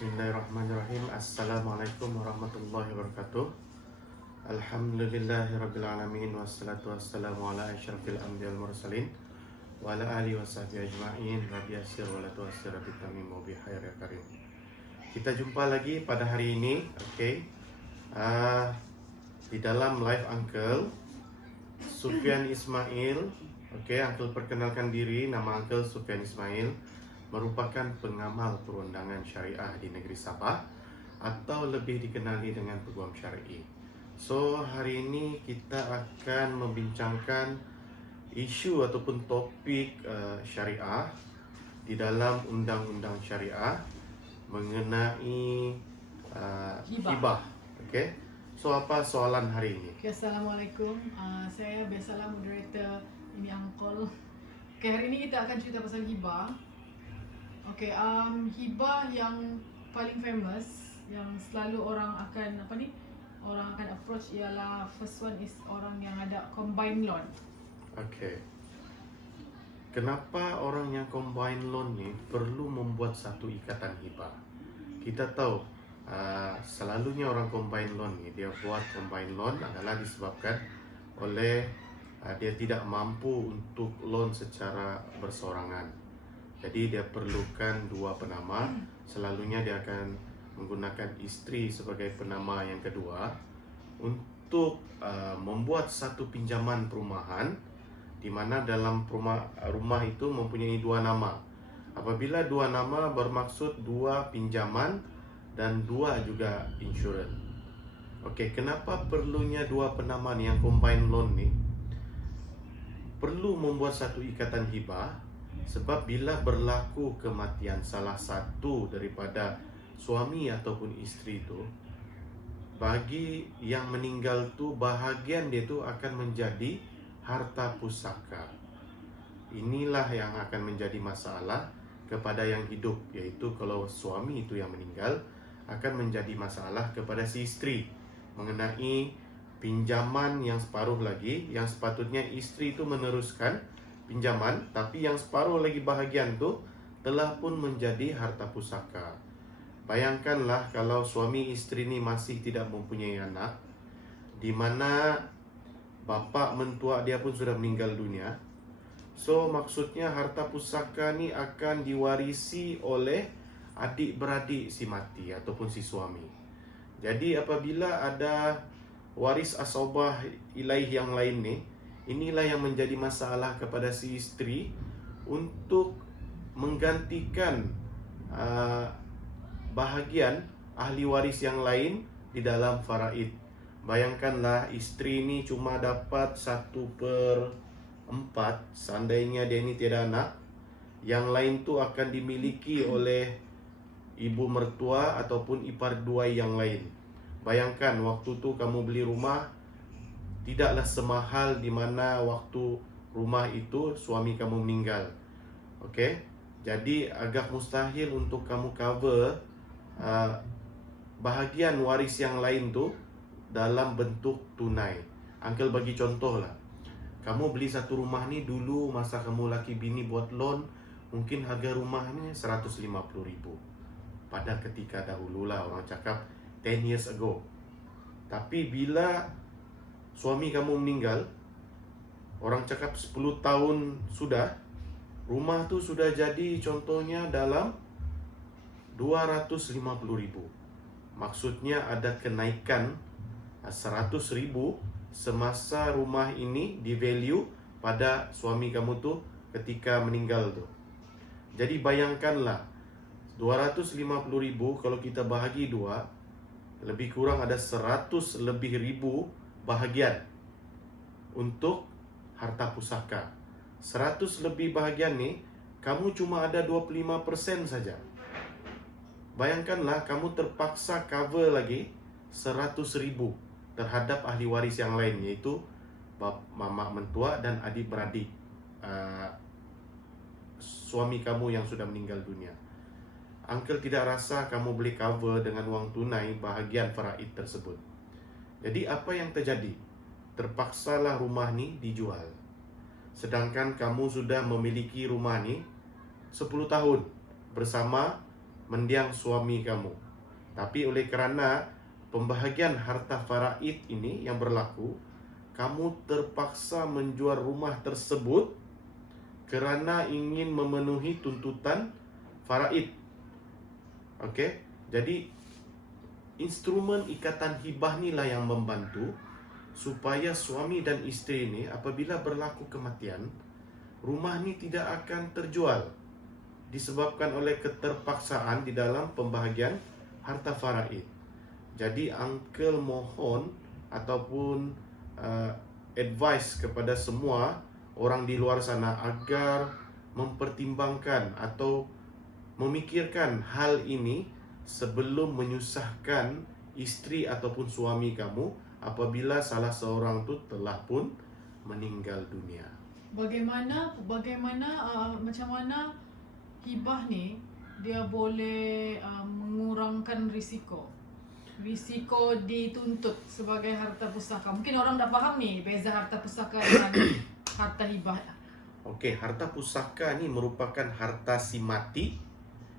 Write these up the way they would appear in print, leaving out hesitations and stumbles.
Bismillahirrahmanirrahim. Assalamualaikum warahmatullahi wabarakatuh. Alhamdulillahirrabbilalamin. Wassalatu wassalamu ala asyrafil anbiya wal mursalin wa ala alihi wa sahbihi ajma'in. Rabbi yassir wa la tu'assir bi tamim wa bi khair ya karim. Kita jumpa lagi pada hari ini, di dalam live Uncle Sufyan Ismail. Uncle perkenalkan diri. Nama Uncle Sufyan Ismail, merupakan pengamal perundangan syariah di negeri Sabah atau lebih dikenali dengan Peguam Syar'i. So, hari ini kita akan membincangkan isu ataupun topik syariah di dalam undang-undang syariah mengenai hibah. So, apa soalan hari ini? Assalamualaikum. Saya biasalah moderator ini Uncle. Hari ini kita akan cerita pasal hibah. Hibah yang paling famous, yang selalu orang akan approach ialah first one is orang yang ada combined loan. Kenapa orang yang combined loan ni perlu membuat satu ikatan hibah? Kita tahu selalunya orang combined loan ni, dia buat combined loan adalah disebabkan oleh dia tidak mampu untuk loan secara bersorangan. Jadi dia perlukan dua penama. Selalunya dia akan menggunakan isteri sebagai penama yang kedua untuk membuat satu pinjaman perumahan, di mana dalam rumah itu mempunyai dua nama. Apabila dua nama bermaksud dua pinjaman dan dua juga insurans. Kenapa perlunya dua penamaan yang combined loan ni? Perlu membuat satu ikatan hibah. Sebab bila berlaku kematian salah satu daripada suami ataupun isteri itu, bagi yang meninggal tu bahagian dia tu akan menjadi harta pusaka. Inilah yang akan menjadi masalah kepada yang hidup, iaitu kalau suami itu yang meninggal, akan menjadi masalah kepada si isteri mengenai pinjaman yang separuh lagi, yang sepatutnya isteri itu meneruskan pinjaman, tapi yang separuh lagi bahagian tu telah pun menjadi harta pusaka. Bayangkanlah kalau suami isteri ni masih tidak mempunyai anak, di mana bapa mentua dia pun sudah meninggal dunia. So maksudnya harta pusaka ni akan diwarisi oleh adik-beradik si mati ataupun si suami. Jadi apabila ada waris asobah ilaih yang lain ni, inilah yang menjadi masalah kepada si isteri untuk menggantikan bahagian ahli waris yang lain di dalam faraid. Bayangkanlah isteri ini cuma dapat 1/4 seandainya dia ini tiada anak. Yang lain tu akan dimiliki oleh ibu mertua ataupun ipar dua yang lain. Bayangkan waktu tu kamu beli rumah, tidaklah semahal di mana waktu rumah itu suami kamu meninggal. Jadi agak mustahil untuk kamu cover bahagian waris yang lain tu dalam bentuk tunai. Uncle bagi contoh lah. Kamu beli satu rumah ni dulu masa kamu laki bini buat loan, mungkin harga rumah ni 150,000 pada ketika dahulu lah, orang cakap 10 years ago. Tapi bila suami kamu meninggal, orang cakap 10 tahun sudah, rumah tu sudah jadi contohnya dalam 250,000. Maksudnya ada kenaikan 100,000 semasa rumah ini di value pada suami kamu tu ketika meninggal tu. Jadi bayangkanlah 250,000 kalau kita bahagi dua, lebih kurang ada 100 lebih ribu bahagian untuk harta pusaka. 100 lebih bahagian ni, kamu cuma ada 25% saja. Bayangkanlah kamu terpaksa cover lagi 100,000 terhadap ahli waris yang lain, iaitu mama mentua dan adik-beradik suami kamu yang sudah meninggal dunia. Uncle tidak rasa kamu boleh cover dengan wang tunai bahagian faraid tersebut. Jadi apa yang terjadi? Terpaksalah rumah ni dijual. Sedangkan kamu sudah memiliki rumah ni 10 tahun bersama mendiang suami kamu. Tapi oleh kerana pembahagian harta faraid ini yang berlaku, kamu terpaksa menjual rumah tersebut kerana ingin memenuhi tuntutan faraid. Okey, jadi instrumen ikatan hibah inilah yang membantu supaya suami dan isteri ini apabila berlaku kematian, rumah ni tidak akan terjual disebabkan oleh keterpaksaan di dalam pembahagian harta faraid. Jadi uncle mohon ataupun advice kepada semua orang di luar sana agar mempertimbangkan atau memikirkan hal ini sebelum menyusahkan isteri ataupun suami kamu apabila salah seorang tu telah pun meninggal dunia. Macam mana hibah ni dia boleh mengurangkan risiko dituntut sebagai harta pusaka. Mungkin orang dah faham ni beza harta pusaka dengan harta hibah. Okey, harta pusaka ni merupakan harta si mati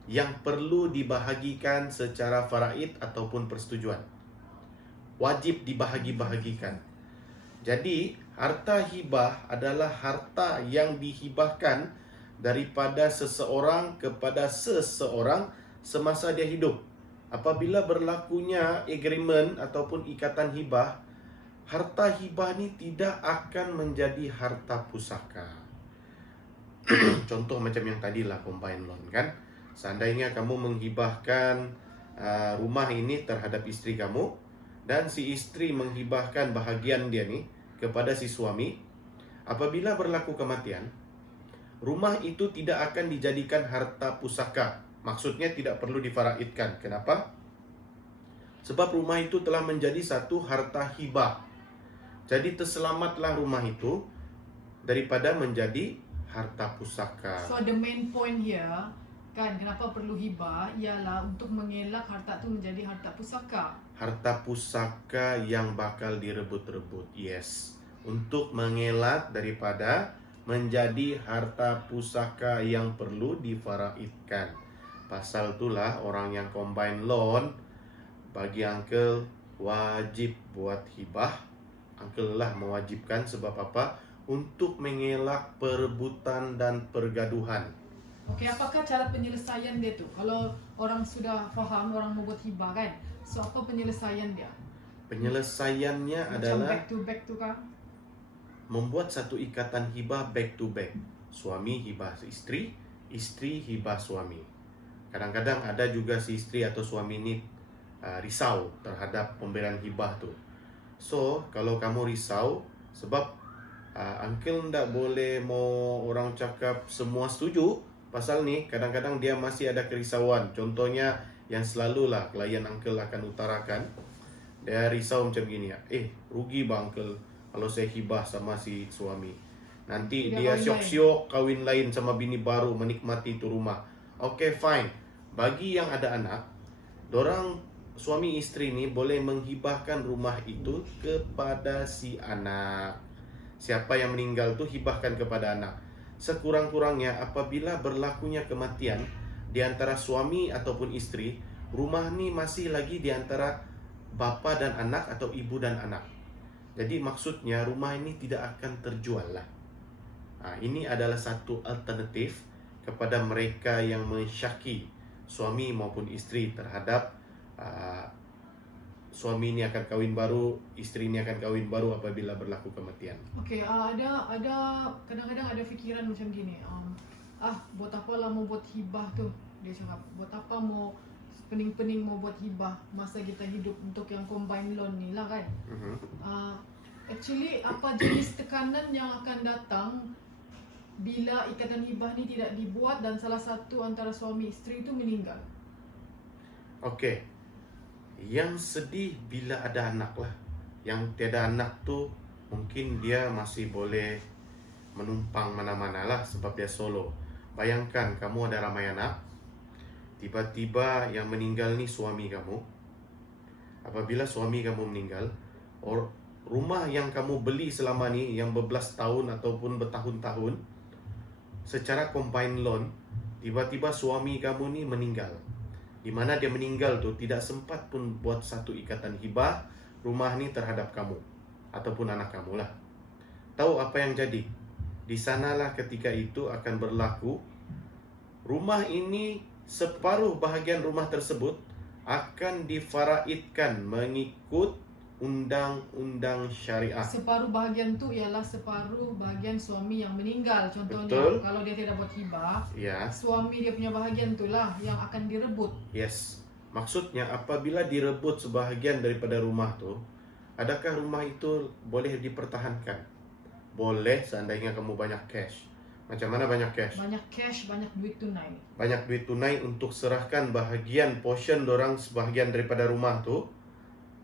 yang perlu dibahagikan secara faraid ataupun persetujuan. Wajib dibahagi-bahagikan. Jadi, harta hibah adalah harta yang dihibahkan daripada seseorang kepada seseorang semasa dia hidup. Apabila berlakunya agreement ataupun ikatan hibah, harta hibah ni tidak akan menjadi harta pusaka. Contoh macam yang tadilah combined loan kan. Seandainya kamu menghibahkan rumah ini terhadap isteri kamu dan si isteri menghibahkan bahagian dia ni kepada si suami, apabila berlaku kematian, rumah itu tidak akan dijadikan harta pusaka. Maksudnya tidak perlu difaraidkan. Kenapa? Sebab rumah itu telah menjadi satu harta hibah. Jadi terselamatlah rumah itu daripada menjadi harta pusaka. So the main point here kan kenapa perlu hibah ialah untuk mengelak harta tu menjadi harta pusaka. Harta pusaka yang bakal direbut-rebut. Yes. Untuk mengelak daripada menjadi harta pusaka yang perlu difaraidkan. Pasal itulah orang yang combine loan, bagi uncle wajib buat hibah. Uncle lah mewajibkan sebab apa? Untuk mengelak perebutan dan pergaduhan. Okey, apakah cara penyelesaian dia tu? Kalau orang sudah faham, orang mau buat hibah kan? So apa penyelesaian dia? Penyelesaiannya Macam adalah back to back tu kan? membuat satu ikatan hibah back to back. Suami hibah isteri, isteri hibah suami. Kadang-kadang ada juga si isteri atau suami ni risau terhadap pemberian hibah tu. So, kalau kamu risau sebab uncle ndak boleh mau orang cakap semua setuju pasal ni, kadang-kadang dia masih ada kerisauan. Contohnya yang selalulah klien uncle akan utarakan, dia risau macam gini, rugi bang uncle kalau saya hibah sama si suami. Nanti dia syok-syok kawin lain sama bini baru menikmati tu rumah. Okay, fine. Bagi yang ada anak, dorang suami isteri ni boleh menghibahkan rumah itu kepada si anak. Siapa yang meninggal tu hibahkan kepada anak. Sekurang-kurangnya apabila berlakunya kematian di antara suami ataupun isteri, rumah ni masih lagi di antara bapa dan anak atau ibu dan anak. Jadi maksudnya rumah ini tidak akan terjual lah. Ini adalah satu alternatif kepada mereka yang mensyaki suami maupun isteri terhadap suami ini akan kahwin baru, isteri ini akan kahwin baru apabila berlaku kematian. Okey, ada kadang-kadang ada fikiran macam gini. Buat apa lah mau buat hibah tu? Dia cakap, buat apa mau pening-pening mau buat hibah masa kita hidup untuk yang combine loan ni lah kan. Actually apa jenis tekanan yang akan datang bila ikatan hibah ni tidak dibuat dan salah satu antara suami isteri itu meninggal? Okey. Yang sedih bila ada anak lah. Yang tiada anak tu mungkin dia masih boleh menumpang mana-mana lah sebab dia solo. Bayangkan kamu ada ramai anak, tiba-tiba yang meninggal ni suami kamu. Apabila suami kamu meninggal, rumah yang kamu beli selama ni yang berbelas tahun ataupun bertahun-tahun secara combined loan, tiba-tiba suami kamu ni meninggal. di mana dia meninggal tuh tidak sempat pun buat satu ikatan hibah rumah ini terhadap kamu ataupun anak kamu lah. Tahu apa yang jadi? Di sanalah ketika itu akan berlaku rumah ini, separuh bahagian rumah tersebut akan difaraidkan mengikut undang-undang syariah. Separuh bahagian tu ialah separuh bahagian suami yang meninggal. Contohnya Betul. kalau dia tidak buat hibah, Ya, suami dia punya bahagian tu lah yang akan direbut. yes. Maksudnya apabila direbut sebahagian daripada rumah tu, adakah rumah itu boleh dipertahankan? Boleh seandainya kamu banyak cash. Macam mana banyak cash? Banyak cash, banyak duit tunai. Banyak duit tunai untuk serahkan bahagian portion dorang sebahagian daripada rumah tu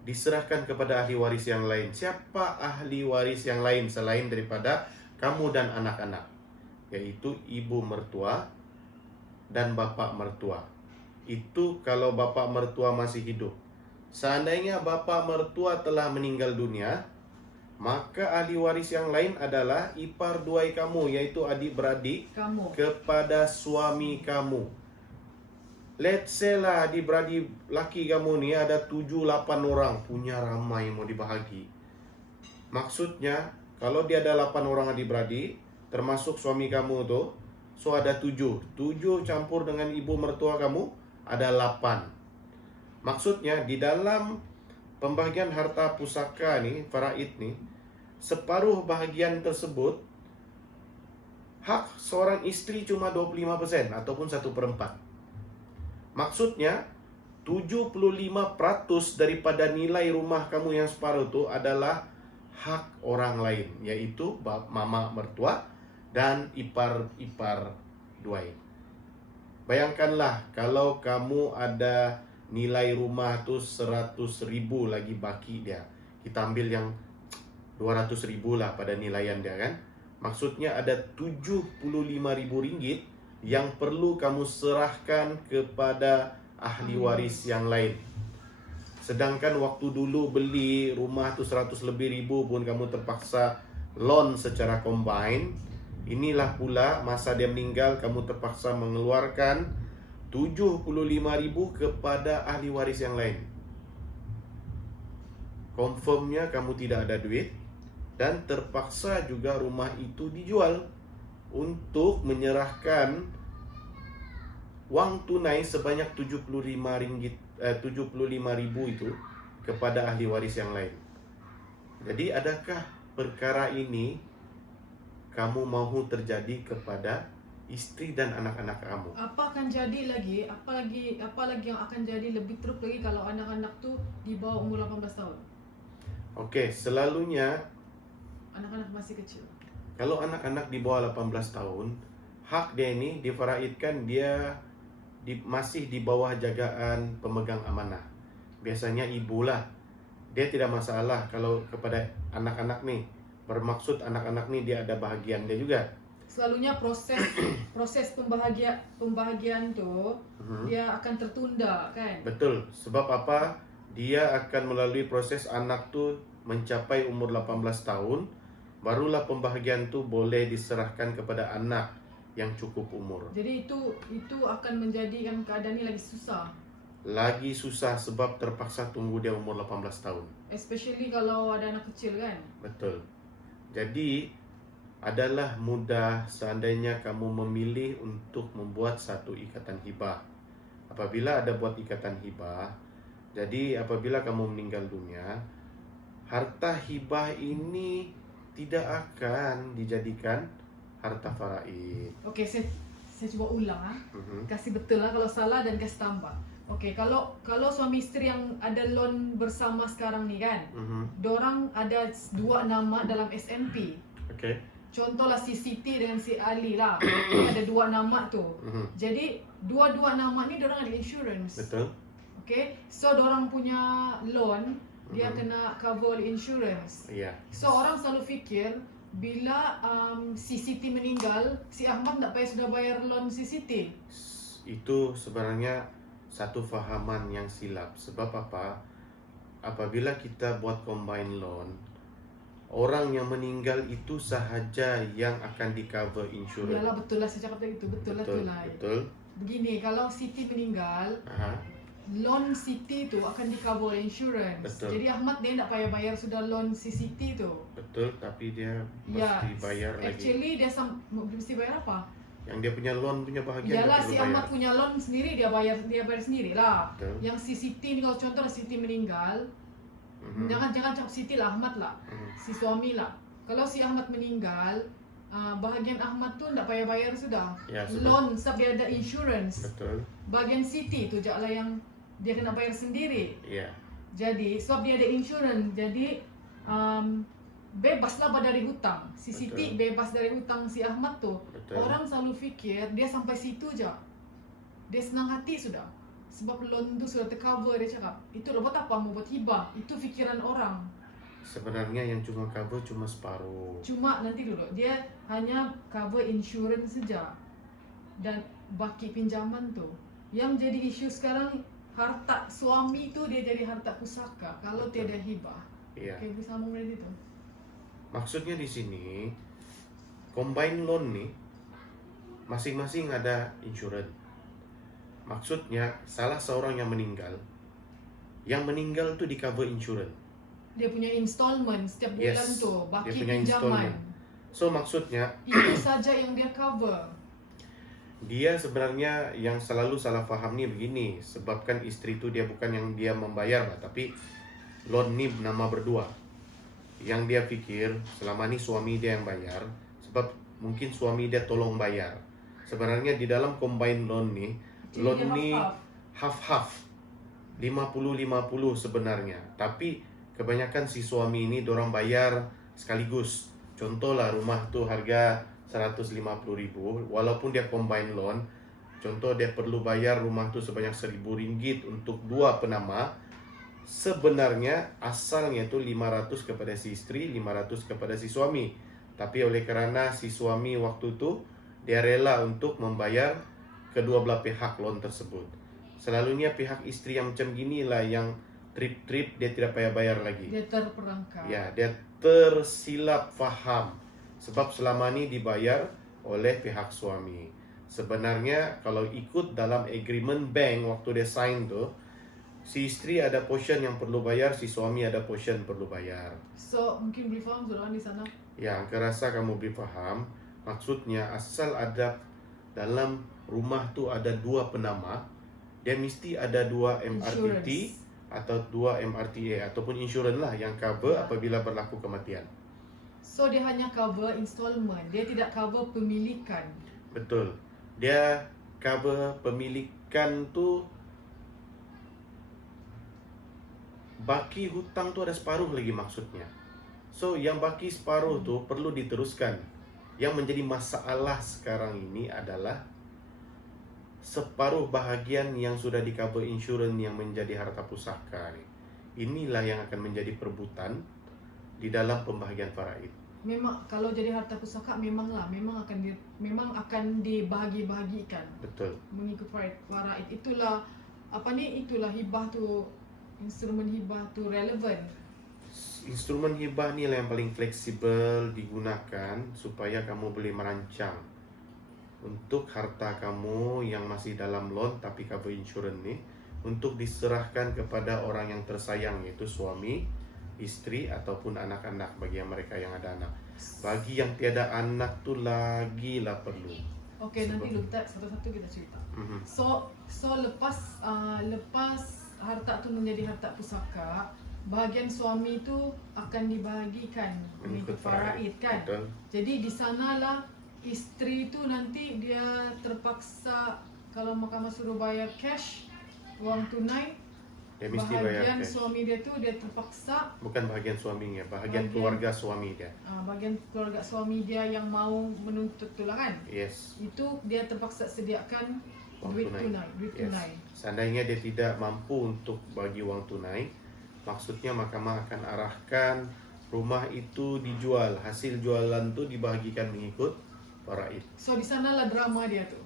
diserahkan kepada ahli waris yang lain. Siapa ahli waris yang lain selain daripada kamu dan anak-anak? Yaitu ibu mertua dan bapa mertua. Itu kalau bapa mertua masih hidup. Seandainya bapa mertua telah meninggal dunia, maka ahli waris yang lain adalah ipar duai kamu, yaitu adik-beradik Kamu. kepada suami kamu. Let's say lah adik-beradik laki kamu ni ada 7-8 orang, punya ramai mau dibahagi. Maksudnya kalau dia ada 8 orang adik-beradik termasuk suami kamu tu, so ada 7 campur dengan ibu mertua kamu ada 8. Maksudnya di dalam pembagian harta pusaka ni, faraid ni, separuh bahagian tersebut hak seorang istri cuma 25% ataupun 1/4. Maksudnya 75% daripada nilai rumah kamu yang separuh itu adalah hak orang lain, yaitu mama mertua dan ipar-ipar duai. Bayangkanlah kalau kamu ada nilai rumah tu 100.000 lagi baki dia. Kita ambil yang 200.000 lah pada nilaian dia kan. Maksudnya ada 75.000 ringgit yang perlu kamu serahkan kepada ahli waris yang lain. Sedangkan waktu dulu beli rumah tu 100 lebih ribu pun kamu terpaksa loan secara combine. Inilah pula masa dia meninggal kamu terpaksa mengeluarkan 75.000 kepada ahli waris yang lain. Confirmnya kamu tidak ada duit dan terpaksa juga rumah itu dijual untuk menyerahkan wang tunai sebanyak 75.000 itu kepada ahli waris yang lain. Jadi adakah perkara ini kamu mahu terjadi kepada istri dan anak-anak kamu? Apa akan jadi lagi? Apa lagi yang akan jadi lebih teruk lagi kalau anak-anak tu di bawah umur 18 tahun? Okey, selalunya Anak-anak masih kecil. kalau anak-anak di bawah 18 tahun, hak dia ini difaraidkan dia masih di bawah jagaan pemegang amanah. Biasanya ibulah. Dia tidak masalah kalau kepada anak-anak nih. Bermaksud anak-anak nih dia ada bahagian dia juga. Selalunya proses pembahagian tu dia akan tertunda kan? Betul. Sebab apa? Dia akan melalui proses anak tu mencapai umur 18 tahun, barulah pembahagian tu boleh diserahkan kepada anak yang cukup umur. Jadi itu akan menjadikan keadaan ni lagi susah. Lagi susah sebab terpaksa tunggu dia umur 18 tahun. Especially kalau ada anak kecil kan? Betul. Jadi adalah mudah seandainya kamu memilih untuk membuat satu ikatan hibah. Apabila ada buat ikatan hibah, jadi apabila kamu meninggal dunia, harta hibah ini tidak akan dijadikan harta faraid. Okey, saya cuba ulang Kasih betul lah kalau salah dan kasih tambah. Okey, kalau suami isteri yang ada loan bersama sekarang ni kan, dorang ada 2 nama dalam SNP. Okey. Contohlah si Siti dengan si Ali lah. Ada 2 nama tu. Jadi dua-dua nama ni dorang ada insurance. Betul. Okay, so dorang punya loan dia kena cover oleh insurance. Ya. So orang selalu fikir bila si Siti meninggal, si Ahmad tak payah sudah bayar loan si Siti. Itu sebenarnya satu fahaman yang silap. Sebab apa? Apabila kita buat combine loan, orang yang meninggal itu sahaja yang akan di cover insurance. Yalah betul lah saya cakap tadi itu betul lah tu lah. Betul. begini, kalau Siti meninggal, Aha, loan Siti tu akan di cover oleh insurance. Betul. Jadi Ahmad dia tak payah bayar sudah loan si Siti tu. betul, tapi dia Ya, mesti bayar lagi. actually dia mesti bayar apa? Yang dia punya loan punya bahagian dia Iyalah perlu si bayar. Ahmad punya loan sendiri dia bayar sendiri lah. Betul. Yang si Siti ni kalau contoh lah Siti meninggal, jangan cakap Siti lah, Ahmad lah, si suami lah. Kalau si Ahmad meninggal, bahagian Ahmad tu tak payah bayar sudah. Ya, sebab- Loan sebab dia ada insurance. Betul. Bahagian Siti tu je lah yang dia kena bayar sendiri. Ya, Jadi sebab dia ada insurance, jadi bebaslah dari hutang. Si Siti Betul. bebas dari hutang si Ahmad tu. Betul. Orang selalu fikir dia sampai situ je. Dia senang hati sudah. Sebab loan tu sudah tercover, dia cakap. Itu lah buat apa mau buat hibah. Itu fikiran orang. sebenarnya yang cuma cover cuma separuh. Cuma nanti dulu, dia hanya cover insurance saja. Dan baki pinjaman tu. Yang jadi isu sekarang, harta suami tu dia jadi harta pusaka kalau Betul. tiada hibah. Iya. Okey, bisa sambung dari situ. Maksudnya di sini combine loan nih masing-masing ada insurance. Maksudnya salah seorang yang meninggal tuh di cover insurance. Dia punya installment setiap Yes, bulan tu, dia baki punya pinjaman. installment. So maksudnya Itu saja yang dia cover. dia sebenarnya yang selalu salah faham nih begini, sebabkan istri itu dia bukan yang dia membayar lah, tapi loan nih nama berdua. Yang dia pikir selama ini suami dia yang bayar, sebab mungkin suami dia tolong bayar. Sebenarnya di dalam combine loan nih, Jadi loan dia nih half-half. half-half, 50-50 sebenarnya. Tapi kebanyakan si suami ini dorang bayar sekaligus. Contoh lah rumah tuh harga 150.000, walaupun dia combine loan. Contoh dia perlu bayar rumah tuh sebanyak 1.000 ringgit untuk dua penama. Sebenarnya asalnya itu 500 kepada si istri, 500 kepada si suami. Tapi oleh kerana si suami waktu itu dia rela untuk membayar kedua belah pihak loan tersebut. Selalunya pihak istri yang macam gini lah yang trip-trip dia tidak payah bayar lagi. Dia terperangkap. Ya, dia tersilap faham. Sebab selama ini dibayar oleh pihak suami. Sebenarnya kalau ikut dalam agreement bank waktu dia sign tuh, si istri ada portion yang perlu bayar, si suami ada portion perlu bayar. So, mungkin boleh faham saudara di sana. Ya, aku rasa kamu lebih paham. Maksudnya asal ada dalam rumah tuh ada dua penama, dia mesti ada dua MRTT Insurance. atau dua MRTA ataupun insurans lah yang cover apabila berlaku kematian. So, dia hanya cover installment. Dia tidak cover pemilikan. Betul. Dia cover pemilikan tu, baki hutang tu ada separuh lagi maksudnya. So yang baki separuh tu perlu diteruskan. Yang menjadi masalah sekarang ini adalah separuh bahagian yang sudah di cover insurans yang menjadi harta pusaka ni. Inilah yang akan menjadi perebutan di dalam pembahagian faraid. Memang kalau jadi harta pusaka memang akan dibahagi-bahagikan Betul. mengikut faraid. Itulah itulah hibah tu, instrumen hibah tu relevan. Instrumen hibah ni lah yang paling fleksibel digunakan supaya kamu boleh merancang untuk harta kamu yang masih dalam loan tapi cover insurance ni untuk diserahkan kepada orang yang tersayang, yaitu suami, istri ataupun anak-anak bagi yang mereka yang ada anak. Bagi yang tiada anak tu lagi lah perlu. Okey, nanti Sebab- kita satu-satu kita cerita. Mhm. So lepas harta tu menjadi harta pusaka, bahagian suami tu akan dibahagikan mengikut faraid kan. Betul. Jadi di sanalah isteri tu nanti dia terpaksa kalau mahkamah suruh bayar cash, wang tunai, Dia mesti bayar bahagian cash. suami dia tu dia terpaksa Bukan bahagian suaminya, bahagian Bahagian- keluarga suami dia. bahagian keluarga suami dia yang mau menuntut tu lah kan. Yes. Itu dia terpaksa sediakan Wang duit tunai. tunai, duit Yes. tunai. Seandainya dia tidak mampu untuk bagi wang tunai, maksudnya mahkamah akan arahkan rumah itu dijual. Hasil jualan itu dibahagikan mengikut faraid. So di sanalah drama dia tu.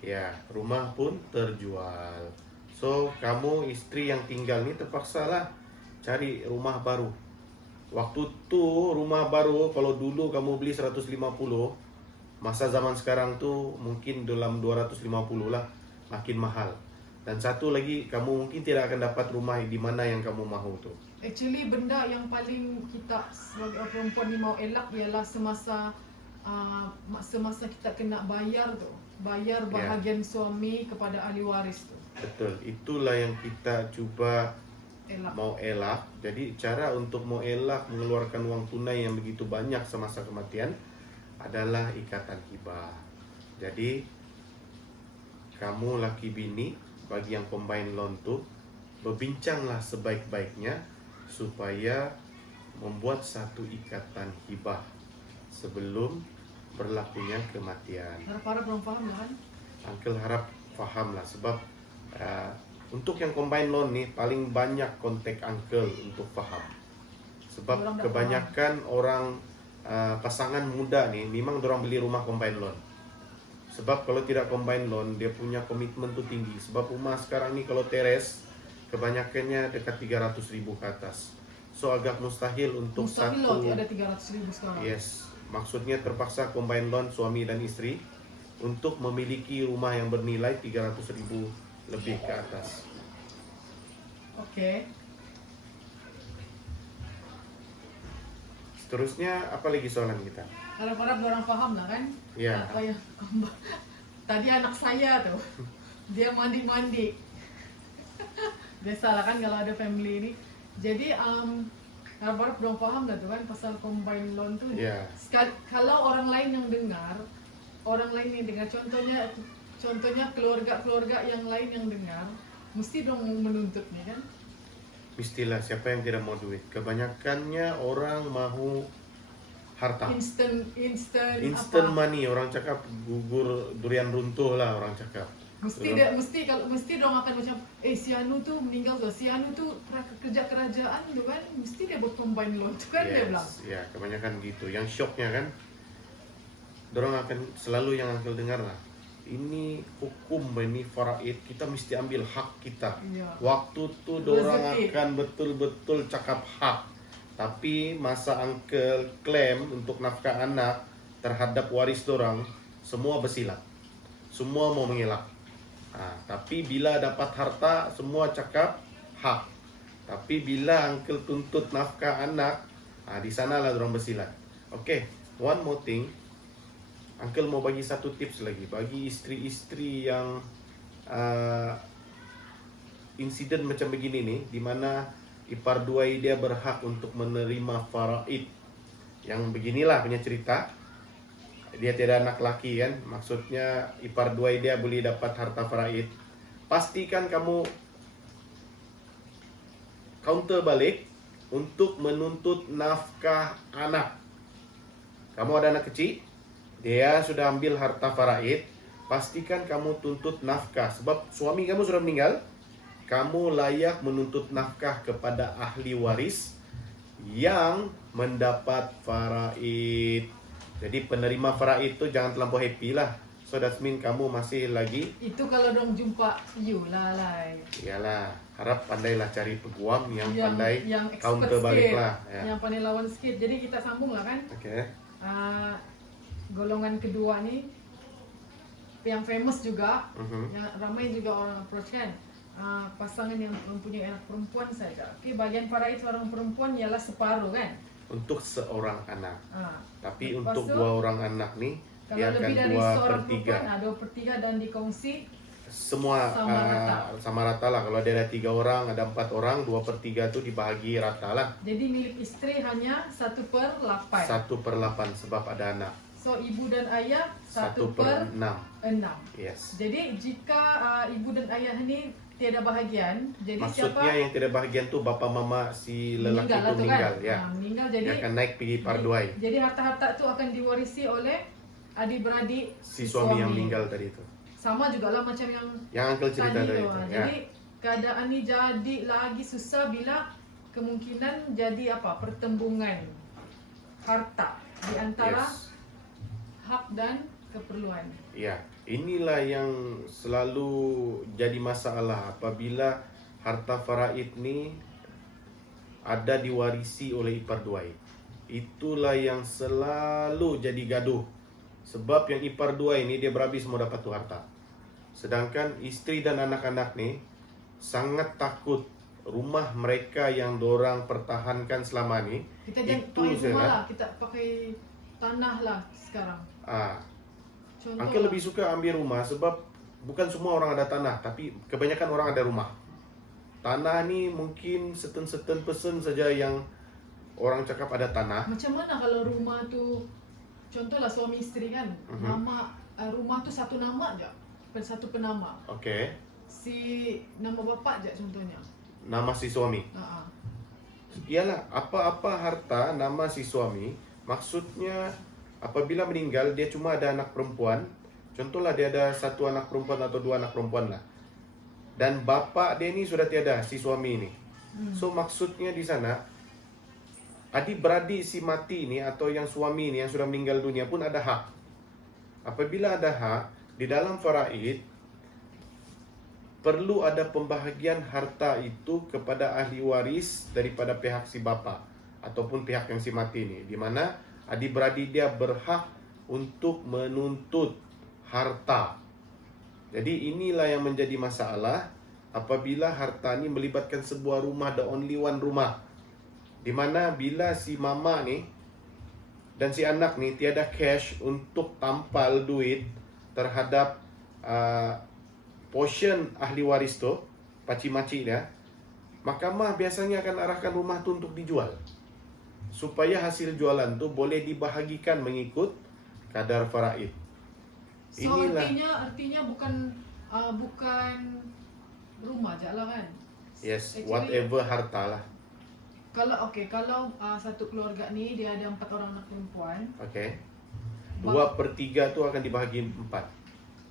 Ya, rumah pun terjual. So, kamu istri yang tinggal ni terpaksalah cari rumah baru. Waktu tu rumah baru, kalau dulu kamu beli 150, masa zaman sekarang tu mungkin dalam 250 lah. makin mahal. Dan satu lagi, kamu mungkin tidak akan dapat rumah di mana yang kamu mahu tuh. Actually benda yang paling kita sebagai orang perempuan ni mau elak ialah semasa kita kena bayar tu. Bayar bahagian suami kepada ahli waris tu. Betul, itulah yang kita cuba Elak. mau elak. Jadi cara untuk mau elak mengeluarkan uang tunai yang begitu banyak semasa kematian adalah ikatan hibah. Jadi kamu laki bini bagi yang combine loan tuh berbincanglah sebaik-baiknya supaya membuat satu ikatan hibah sebelum berlakunya kematian. Harap-harap belum faham lah kan? Uncle harap faham lah sebab untuk yang combine loan nih paling banyak kontak Uncle untuk faham. Sebab Orang tak kebanyakan orang pasangan muda nih memang dorang beli rumah combine loan. Sebab kalau tidak combine loan dia punya komitmen tuh tinggi. Sebab rumah sekarang nih kalau teres kebanyakannya dekat 300.000 ke atas. So agak mustahil untuk Mustahil satu. loh ada 300.000 sekarang. Yes, maksudnya terpaksa combine loan suami dan istri untuk memiliki rumah yang bernilai 300.000 lebih ke atas. Okey. Seterusnya apa lagi soalan kita? Harap-harap orang faham lah kan? Ya. Apa yang tadi anak saya tuh dia mandi-mandi. Biasalah kan kalau ada family ini. Jadi harap-harap orang faham lah tuh kan pasal combine loan tuh. Ya. Kalau orang lain yang dengar, contohnya keluarga-keluarga yang lain yang dengar, mesti dong menuntut nih kan? Mestilah, siapa yang tidak mau duit? Kebanyakannya orang mau harta. Instant money, orang cakap gugur durian runtuh lah orang cakap. Mesti dong akan macam si Anu tuh meninggal tuh, si Anu tuh kerja kerajaan tuh kan, mesti dia buat combine loan tuh kan dia bilang. Ya, kebanyakan gitu. Yang shocknya kan, dorang akan selalu yang Uncle dengar lah. Ini hukum, ini faraid, kita mesti ambil hak kita. Iya. Waktu tuh dorang Rezeki. akan betul-betul cakap hak. Tapi masa Uncle klaim untuk nafkah anak terhadap waris dorang, semua bersilat. Semua mau mengelak. Tapi bila dapat harta, semua cakap hak. Tapi bila Uncle tuntut nafkah anak, di sanalah dorang bersilat. Okay, one more thing. Uncle mau bagi satu tips lagi bagi istri-istri yang insiden macam begini nih, di mana ipar duai dia berhak untuk menerima faraid. Yang beginilah punya cerita. Dia tidak anak laki kan, maksudnya ipar duai dia boleh dapat harta faraid. Pastikan kamu counter balik untuk menuntut nafkah anak. Kamu ada anak kecil, dia sudah ambil harta faraid, pastikan kamu tuntut nafkah. Sebab suami kamu sudah meninggal, kamu layak menuntut nafkah kepada ahli waris yang mendapat faraid. Jadi penerima faraid itu jangan terlampau happy lah. So that mean kamu masih lagi. Itu kalau dong jumpa you lah lai. Iyalah, harap pandailah cari peguam yang pandai yang counter balik sikit, lah. Ya. yang pandai lawan sikit. Jadi kita sambung lah kan. Oke. Golongan kedua nih yang famous juga, Mhm. yang ramai juga orang approach kan, pasangan yang mempunyai anak perempuan saja. Oke, bagian faraid seorang perempuan ialah separuh kan. Untuk seorang anak. Tapi Lepas untuk tu, 2 orang anak nih, dia kalau akan lebih dari 2/3. seorang perempuan, 2/3 dan dikongsi Semua sama rata lah. Kalau dia ada 3 orang, ada 4 orang, 2/3 itu dibagi rata lah. jadi milik istri hanya 1/8. 1/8 sebab ada anak. So ibu dan ayah 1/6. 1/6. Yes. Jadi jika ibu dan ayah ini tiada bahagian, jadi Maksudnya yang tidak bahagian tuh bapa mama si lelaki itu lah tu meninggal kan? ya. Meninggal Dia jadi akan naik pergi parduai. Jadi harta-harta itu akan diwarisi oleh adik-beradik Si suami yang meninggal tadi itu. Sama juga lah macam yang Yang Uncle cerita tadi itu. Ya. Jadi keadaan ini jadi lagi susah bila kemungkinan jadi pertembungan harta di antara Yes. hak dan keperluan. Ya, inilah yang selalu jadi masalah apabila harta faraid ini ada diwarisi oleh ipar duai. Itulah yang selalu jadi gaduh. Sebab yang ipar duai ini dia berhabis mau dapat tuh harta. Sedangkan isteri dan anak-anak nih sangat takut rumah mereka yang dorang pertahankan selama ni Kita jangan itu pakai rumah saja. lah, kita pakai tanah lah sekarang. Contoh Uncle lah. lebih suka ambil rumah sebab bukan semua orang ada tanah, tapi kebanyakan orang ada rumah. Tanah ni mungkin certain person saja yang orang cakap ada tanah. Macam mana kalau rumah tu, contohlah suami isteri kan, nama rumah tu satu nama aja, satu penama. Okey. Si nama bapak aja contohnya. Nama si suami. Ialah apa-apa harta nama si suami, maksudnya apabila meninggal dia cuma ada anak perempuan. Contohlah dia ada satu anak perempuan atau dua anak perempuan lah. Dan bapa dia ni sudah tiada, si suami ni. So maksudnya di sana adik-beradik si mati ni atau yang suami ni yang sudah meninggal dunia pun ada hak. Apabila ada hak di dalam faraid, perlu ada pembahagian harta itu kepada ahli waris daripada pihak si bapa ataupun pihak yang si mati ni, di mana adik-beradik dia berhak untuk menuntut harta. Jadi inilah yang menjadi masalah apabila harta ni melibatkan sebuah rumah, the only one rumah, di mana bila si mama ni dan si anak ni tiada cash untuk tampal duit terhadap portion ahli waris tu, paci-maci dia, mahkamah biasanya akan arahkan rumah tu untuk dijual supaya hasil jualan tu boleh dibahagikan mengikut kadar faraid. So artinya bukan rumah je lah kan. Yes, Actually, whatever harta lah. Kalau satu keluarga ni dia ada 4 orang anak perempuan. Okay. 2/3 tu akan dibahagi 4.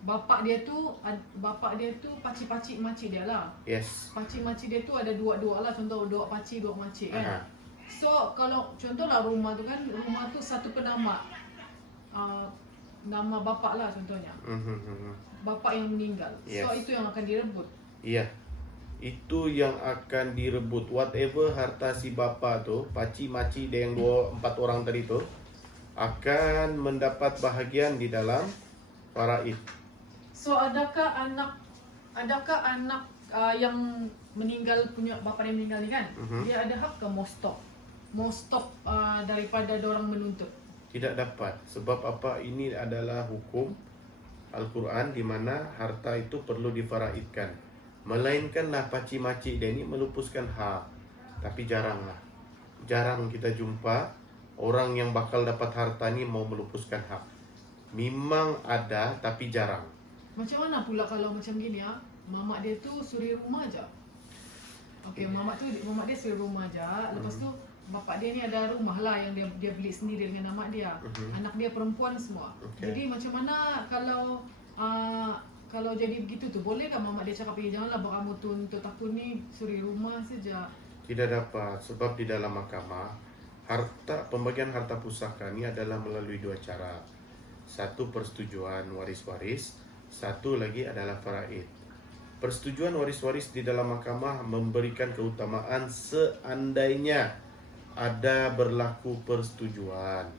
Bapak dia tu pakcik-pakcik makcik dia lah. Yes. Pakcik makcik dia tu ada dua lah, contoh dua pakcik dua makcik kan. Aha. So kalau contohlah rumah tu kan, rumah tu satu penama, nama bapak lah contohnya. Bapak yang meninggal. Yes. So itu yang akan direbut. Iya. Itu yang akan direbut. Whatever harta si bapa tu, paci-maci dia yang 4 orang tadi tu, akan mendapat bahagian di dalam faraid. So adakah anak yang meninggal, punya bapa yang meninggal ni kan, dia ada hak ke mau stop daripada dorang menuntut? Tidak dapat. Sebab apa? Ini adalah hukum Al-Quran di mana harta itu perlu difaraidkan. Melainkanlah paci-maci dia ni melupuskan hak. Tapi jarang kita jumpa orang yang bakal dapat harta ni mau melupuskan hak. Memang ada tapi jarang. Macam mana pula kalau macam gini mamak dia tu suri rumah aja. Okey, mamak dia suri rumah aja. Lepas tu bapak dia ni ada rumah lah yang dia beli sendiri dengan nama dia. Anak dia perempuan semua. Okay. Jadi macam mana kalau jadi begitu tu, boleh kan mamak dia cakap, janganlah kamu tuntut aku ni suri rumah saja? Tidak dapat, sebab di dalam mahkamah pembagian harta pusaka ni adalah melalui 2 cara. Satu, persetujuan waris-waris, satu lagi adalah faraid. Persetujuan waris-waris di dalam mahkamah memberikan keutamaan seandainya ada berlaku persetujuan.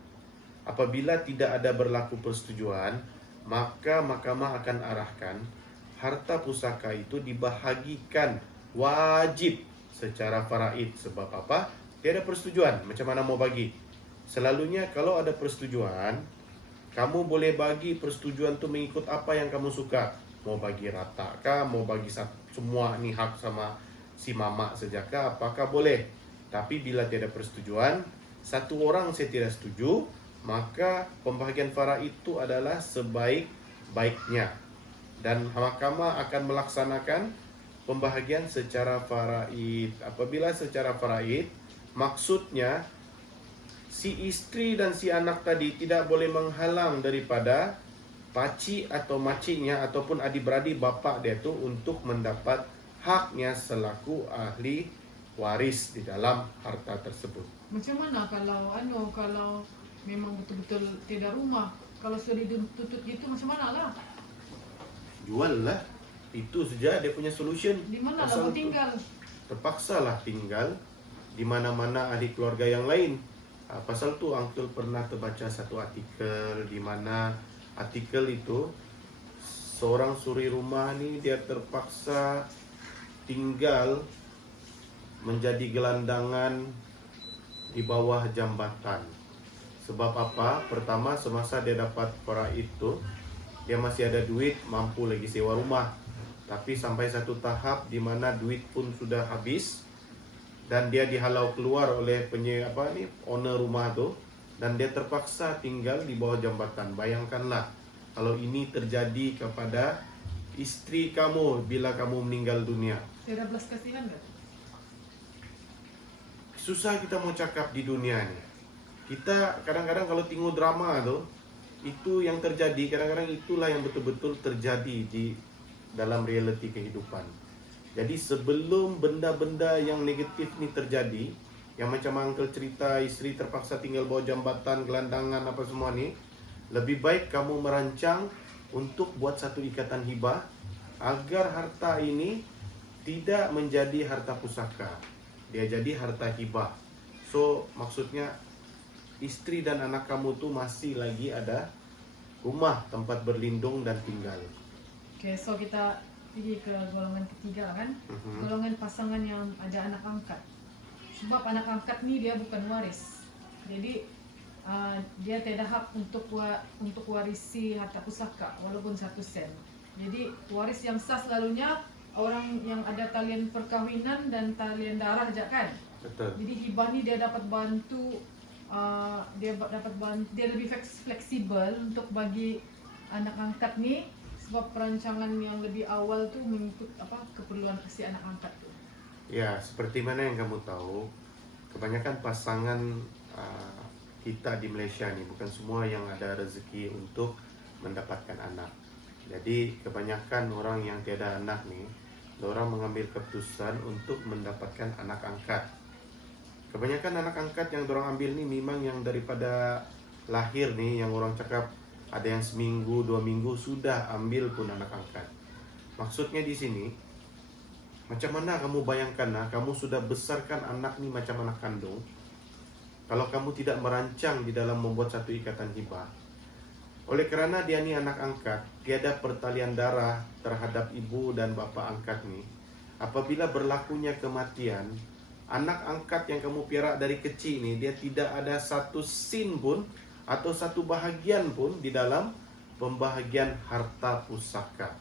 Apabila tidak ada berlaku persetujuan, maka mahkamah akan arahkan harta pusaka itu dibahagikan wajib secara faraid. Sebab apa? Tiada persetujuan, macam mana mau bagi? Selalunya kalau ada persetujuan, kamu boleh bagi persetujuan tu mengikut apa yang kamu suka. Mau bagi rata kah? Mau bagi semua ni hak sama si mama saja kah? Apakah boleh? Tapi bila tiada persetujuan, satu orang saya tidak setuju, maka pembahagian faraid itu adalah sebaik-baiknya. Dan mahkamah akan melaksanakan pembahagian secara faraid. Apabila secara faraid, maksudnya si isteri dan si anak tadi tidak boleh menghalang daripada paci atau makciknya ataupun adik-beradik bapak dia tu untuk mendapat haknya selaku ahli waris di dalam harta tersebut. Macam mana kalau memang betul-betul tiada rumah, kalau sudah dituntut gitu macam mana lah? Jual lah. Itu saja dia punya solution. Di mana lah mau tinggal? Terpaksalah tinggal di mana-mana ahli keluarga yang lain. Pasal tu Uncle pernah terbaca satu artikel di mana artikel itu seorang suri rumah nih dia terpaksa tinggal menjadi gelandangan di bawah jambatan. Sebab apa? Pertama, semasa dia dapat faraid itu, dia masih ada duit, mampu lagi sewa rumah. Tapi sampai satu tahap di mana duit pun sudah habis dan dia dihalau keluar oleh owner rumah tuh, dan dia terpaksa tinggal di bawah jambatan. Bayangkanlah kalau ini terjadi kepada istri kamu bila kamu meninggal dunia. Tiada belas kasihan nggak? Susah kita mau cakap di dunia nih. Kita kadang-kadang kalau tengok drama tuh, itu yang terjadi, kadang-kadang itulah yang betul-betul terjadi di dalam realiti kehidupan. Jadi sebelum benda-benda yang negatif ini terjadi, yang macam Uncle cerita istri terpaksa tinggal bawah jambatan, gelandangan apa semua nih, lebih baik kamu merancang untuk buat satu ikatan hibah agar harta ini tidak menjadi harta pusaka, dia jadi harta hibah. So maksudnya istri dan anak kamu tuh masih lagi ada rumah tempat berlindung dan tinggal. Oke, so kita pergi ke golongan ketiga kan, golongan pasangan yang ada anak angkat. Sebab anak angkat nih dia bukan waris, jadi dia tidak hak untuk warisi harta pusaka walaupun 1 sen. Jadi waris yang sah selalunya orang yang ada talian perkawinan dan talian darah aja kan. Betul. Jadi hibah nih dia dapat bantu, dia lebih fleksibel untuk bagi anak angkat nih, sebab perancangan yang lebih awal tuh mengikut keperluan si anak angkat tuh. Ya, seperti mana yang kamu tahu, kebanyakan pasangan kita di Malaysia nih bukan semua yang ada rezeki untuk mendapatkan anak. Jadi kebanyakan orang yang tiada anak nih, orang mengambil keputusan untuk mendapatkan anak angkat. Kebanyakan anak angkat yang orang ambil nih memang yang daripada lahir nih, yang orang cakap ada yang seminggu, 2 minggu sudah ambil pun anak angkat. Maksudnya di sini, macam mana kamu bayangkan kamu sudah besarkan anak nih macam anak kandung. Kalau kamu tidak merancang di dalam membuat satu ikatan hibah, oleh kerana dia nih anak angkat, tiada pertalian darah terhadap ibu dan bapa angkat nih. Apabila berlakunya kematian, anak angkat yang kamu piara dari kecil nih, dia tidak ada satu sen pun atau satu bahagian pun di dalam pembahagian harta pusaka,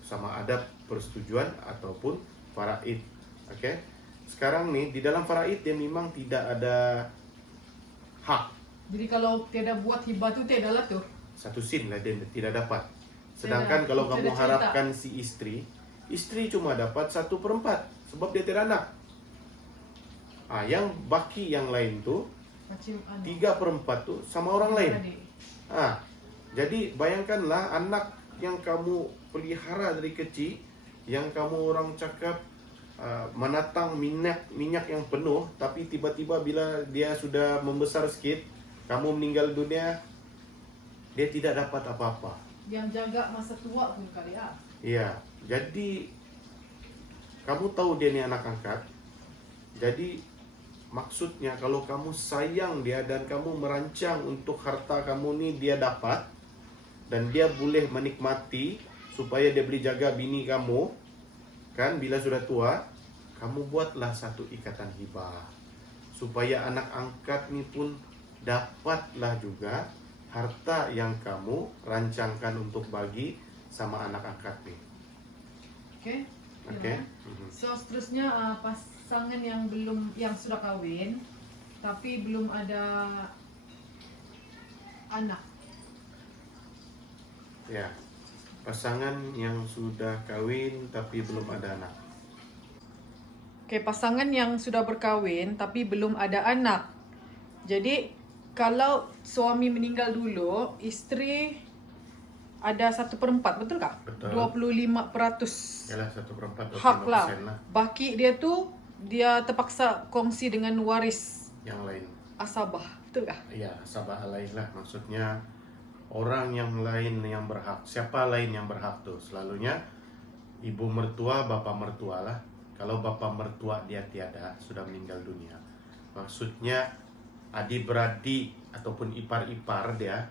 sama ada persetujuan ataupun faraid. Oke. Sekarang nih di dalam faraid dia memang tidak ada hak. Jadi kalau tiada buat hibah tuh tiada lah tuh. 1 sen lah dia tidak dapat. Sedangkan kalau kamu harapkan si istri cuma dapat 1/4 sebab dia tidak anak. Yang baki yang lain tuh 3/4 tuh sama orang lain. Jadi bayangkanlah anak yang kamu pelihara dari kecil, yang kamu orang cakap menatang minyak yang penuh, tapi tiba-tiba bila dia sudah membesar sedikit, kamu meninggal dunia, dia tidak dapat apa-apa. Yang jaga masa tua pun kali ya. Iya, jadi kamu tahu dia ini anak angkat. Jadi maksudnya kalau kamu sayang dia dan kamu merancang untuk harta kamu nih dia dapat, dan dia boleh menikmati supaya dia boleh jaga bini kamu, kan bila sudah tua, kamu buatlah satu ikatan hibah supaya anak angkat nih pun dapatlah juga harta yang kamu rancangkan untuk bagi sama anak angkat nih. Oke. So seterusnya pasangan yang sudah kawin tapi belum ada anak. Ya. Pasangan yang sudah kawin tapi belum ada anak. Oke, pasangan yang sudah berkahwin tapi belum ada anak. Jadi kalau suami meninggal dulu, istri ada 1/4, betul kah? Betul. 25%. Yalah 1/4 atau Hak 5% lah. lah. Baki dia tuh dia terpaksa kongsi dengan waris Yang lain. asabah, betul kah? Iya, asabah lain lah. Maksudnya orang yang lain yang berhak. Siapa lain yang berhak tuh? Selalunya ibu mertua, bapak mertua lah. Kalau bapak mertua dia tiada, sudah meninggal dunia, maksudnya adik-beradik ataupun ipar-ipar dia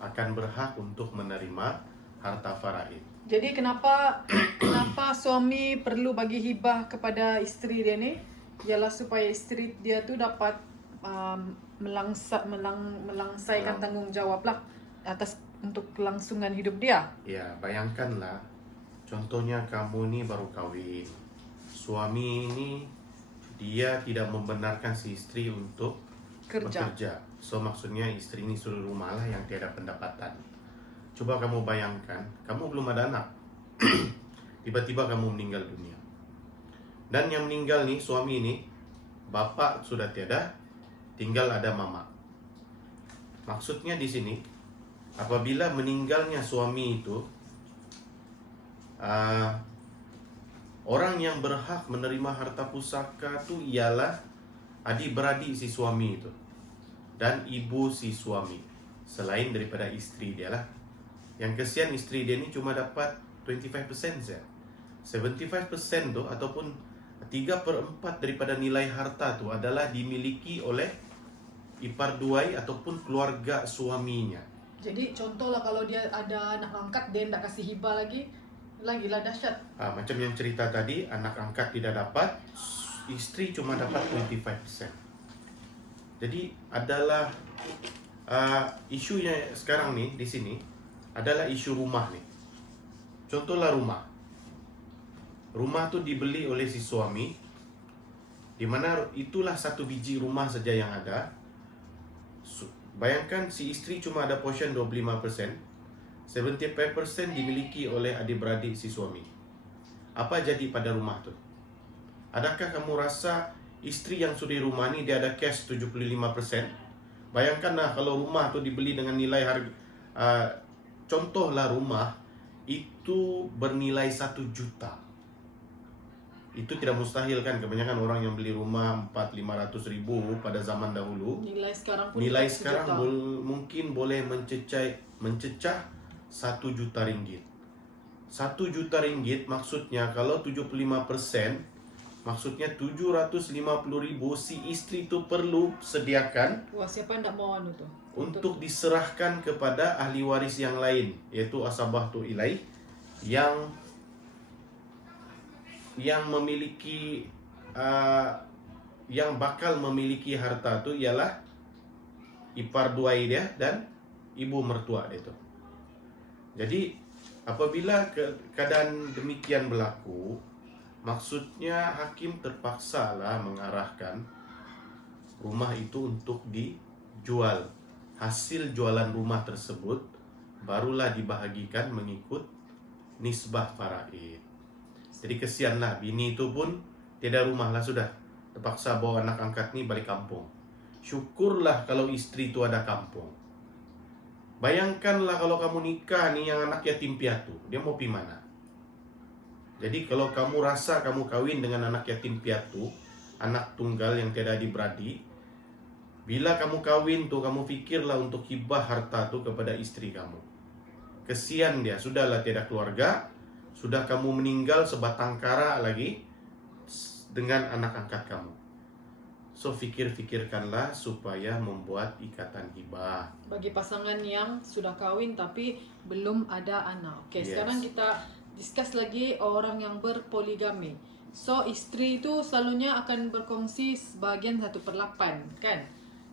akan berhak untuk menerima harta faraid. Jadi kenapa suami perlu bagi hibah kepada isteri dia ni? Ialah supaya isteri dia tu dapat melangsaikan tanggungjawab lah atas untuk kelangsungan hidup dia. Ya, bayangkanlah, contohnya kamu ni baru kahwin. Suami ini dia tidak membenarkan si istri untuk bekerja. So maksudnya istri ini suri rumah lah yang tiada pendapatan. Coba kamu bayangkan, kamu belum ada anak. Tiba-tiba kamu meninggal dunia. Dan yang meninggal nih, suami ini, bapak sudah tiada, tinggal ada mama. Maksudnya di sini, apabila meninggalnya suami itu, orang yang berhak menerima harta pusaka itu ialah adik-beradik si suami itu dan ibu si suami, selain daripada istri dia lah. Yang kesian istri dia ni cuma dapat 25% saja. 75% tu ataupun 3/4 daripada nilai harta tu adalah dimiliki oleh ipar duai ataupun keluarga suaminya. Jadi contohlah kalau dia ada anak angkat, dia tak kasih hibah lagilah dahsyat. Macam yang cerita tadi, anak angkat tidak dapat, istri cuma dapat 25%. Jadi adalah isunya sekarang nih di sini adalah isu rumah nih. Contohlah rumah. Rumah tu dibeli oleh si suami, di mana itulah satu biji rumah saja yang ada. Bayangkan si istri cuma ada portion 25%, 75% dimiliki oleh adik-beradik si suami. Apa jadi pada rumah tu? Adakah kamu rasa istri yang suri rumah ni dia ada cash 75%? Bayangkanlah kalau rumah tu dibeli dengan nilai harga, contohlah rumah itu bernilai 1 juta. Itu tidak mustahil kan, kebanyakan orang yang beli rumah 400-500 ribu pada zaman dahulu. Nilai sekarang Mungkin boleh mencecah 1 juta ringgit. 1 juta ringgit maksudnya kalau 75%, maksudnya 750 ribu si istri itu perlu sediakan. Wah, siapa yang tak mau anu tu? Untuk diserahkan kepada ahli waris yang lain, yaitu asabah tu ilaih, yang memiliki yang bakal memiliki harta tu ialah ipar duai dia dan ibu mertua dia tu. Jadi apabila keadaan demikian berlaku, maksudnya hakim terpaksalah mengarahkan rumah itu untuk dijual. Hasil jualan rumah tersebut barulah dibahagikan mengikut nisbah faraid. Jadi kesianlah bini itu pun tiada rumah lah sudah, terpaksa bawa anak angkat ni balik kampung. Syukurlah kalau istri itu ada kampung. Bayangkanlah kalau kamu nikah nih yang anak yatim piatu, dia mau pergi mana? Jadi kalau kamu rasa kamu kawin dengan anak yatim piatu, anak tunggal yang tiada adik-beradik, bila kamu kawin tuh kamu fikirlah untuk hibah harta tuh kepada istri kamu. Kesian dia, sudahlah tiada keluarga, sudah kamu meninggal sebatang kara lagi dengan anak angkat kamu. So fikirkanlah supaya membuat ikatan hibah bagi pasangan yang sudah kahwin tapi belum ada anak. Okey, Yes. Sekarang kita discuss lagi orang yang berpoligami. So isteri itu selalunya akan berkongsi sebahagian 1/8, kan?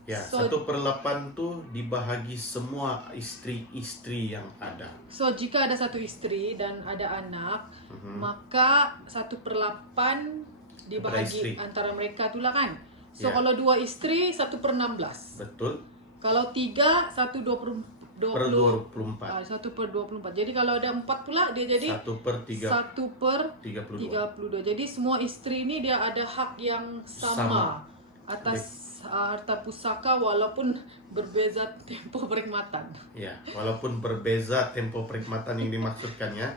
Ya, So, 1/8 tu dibahagi semua istri-istri yang ada. So jika ada satu isteri dan ada anak, Mhm. maka 1/8 istri. dibahagi antara mereka tu lah, kan? So Ya. kalau 2 isteri 1/16. Betul? Kalau 3 1/24. 1/24. Jadi kalau ada 4 pula dia jadi 1/32. 1/32. Jadi semua isteri ni dia ada hak yang sama atas harta pusaka walaupun berbeza tempoh perkhidmatan. Ya, walaupun berbeza tempoh perkhidmatan yang dimaksudkannya,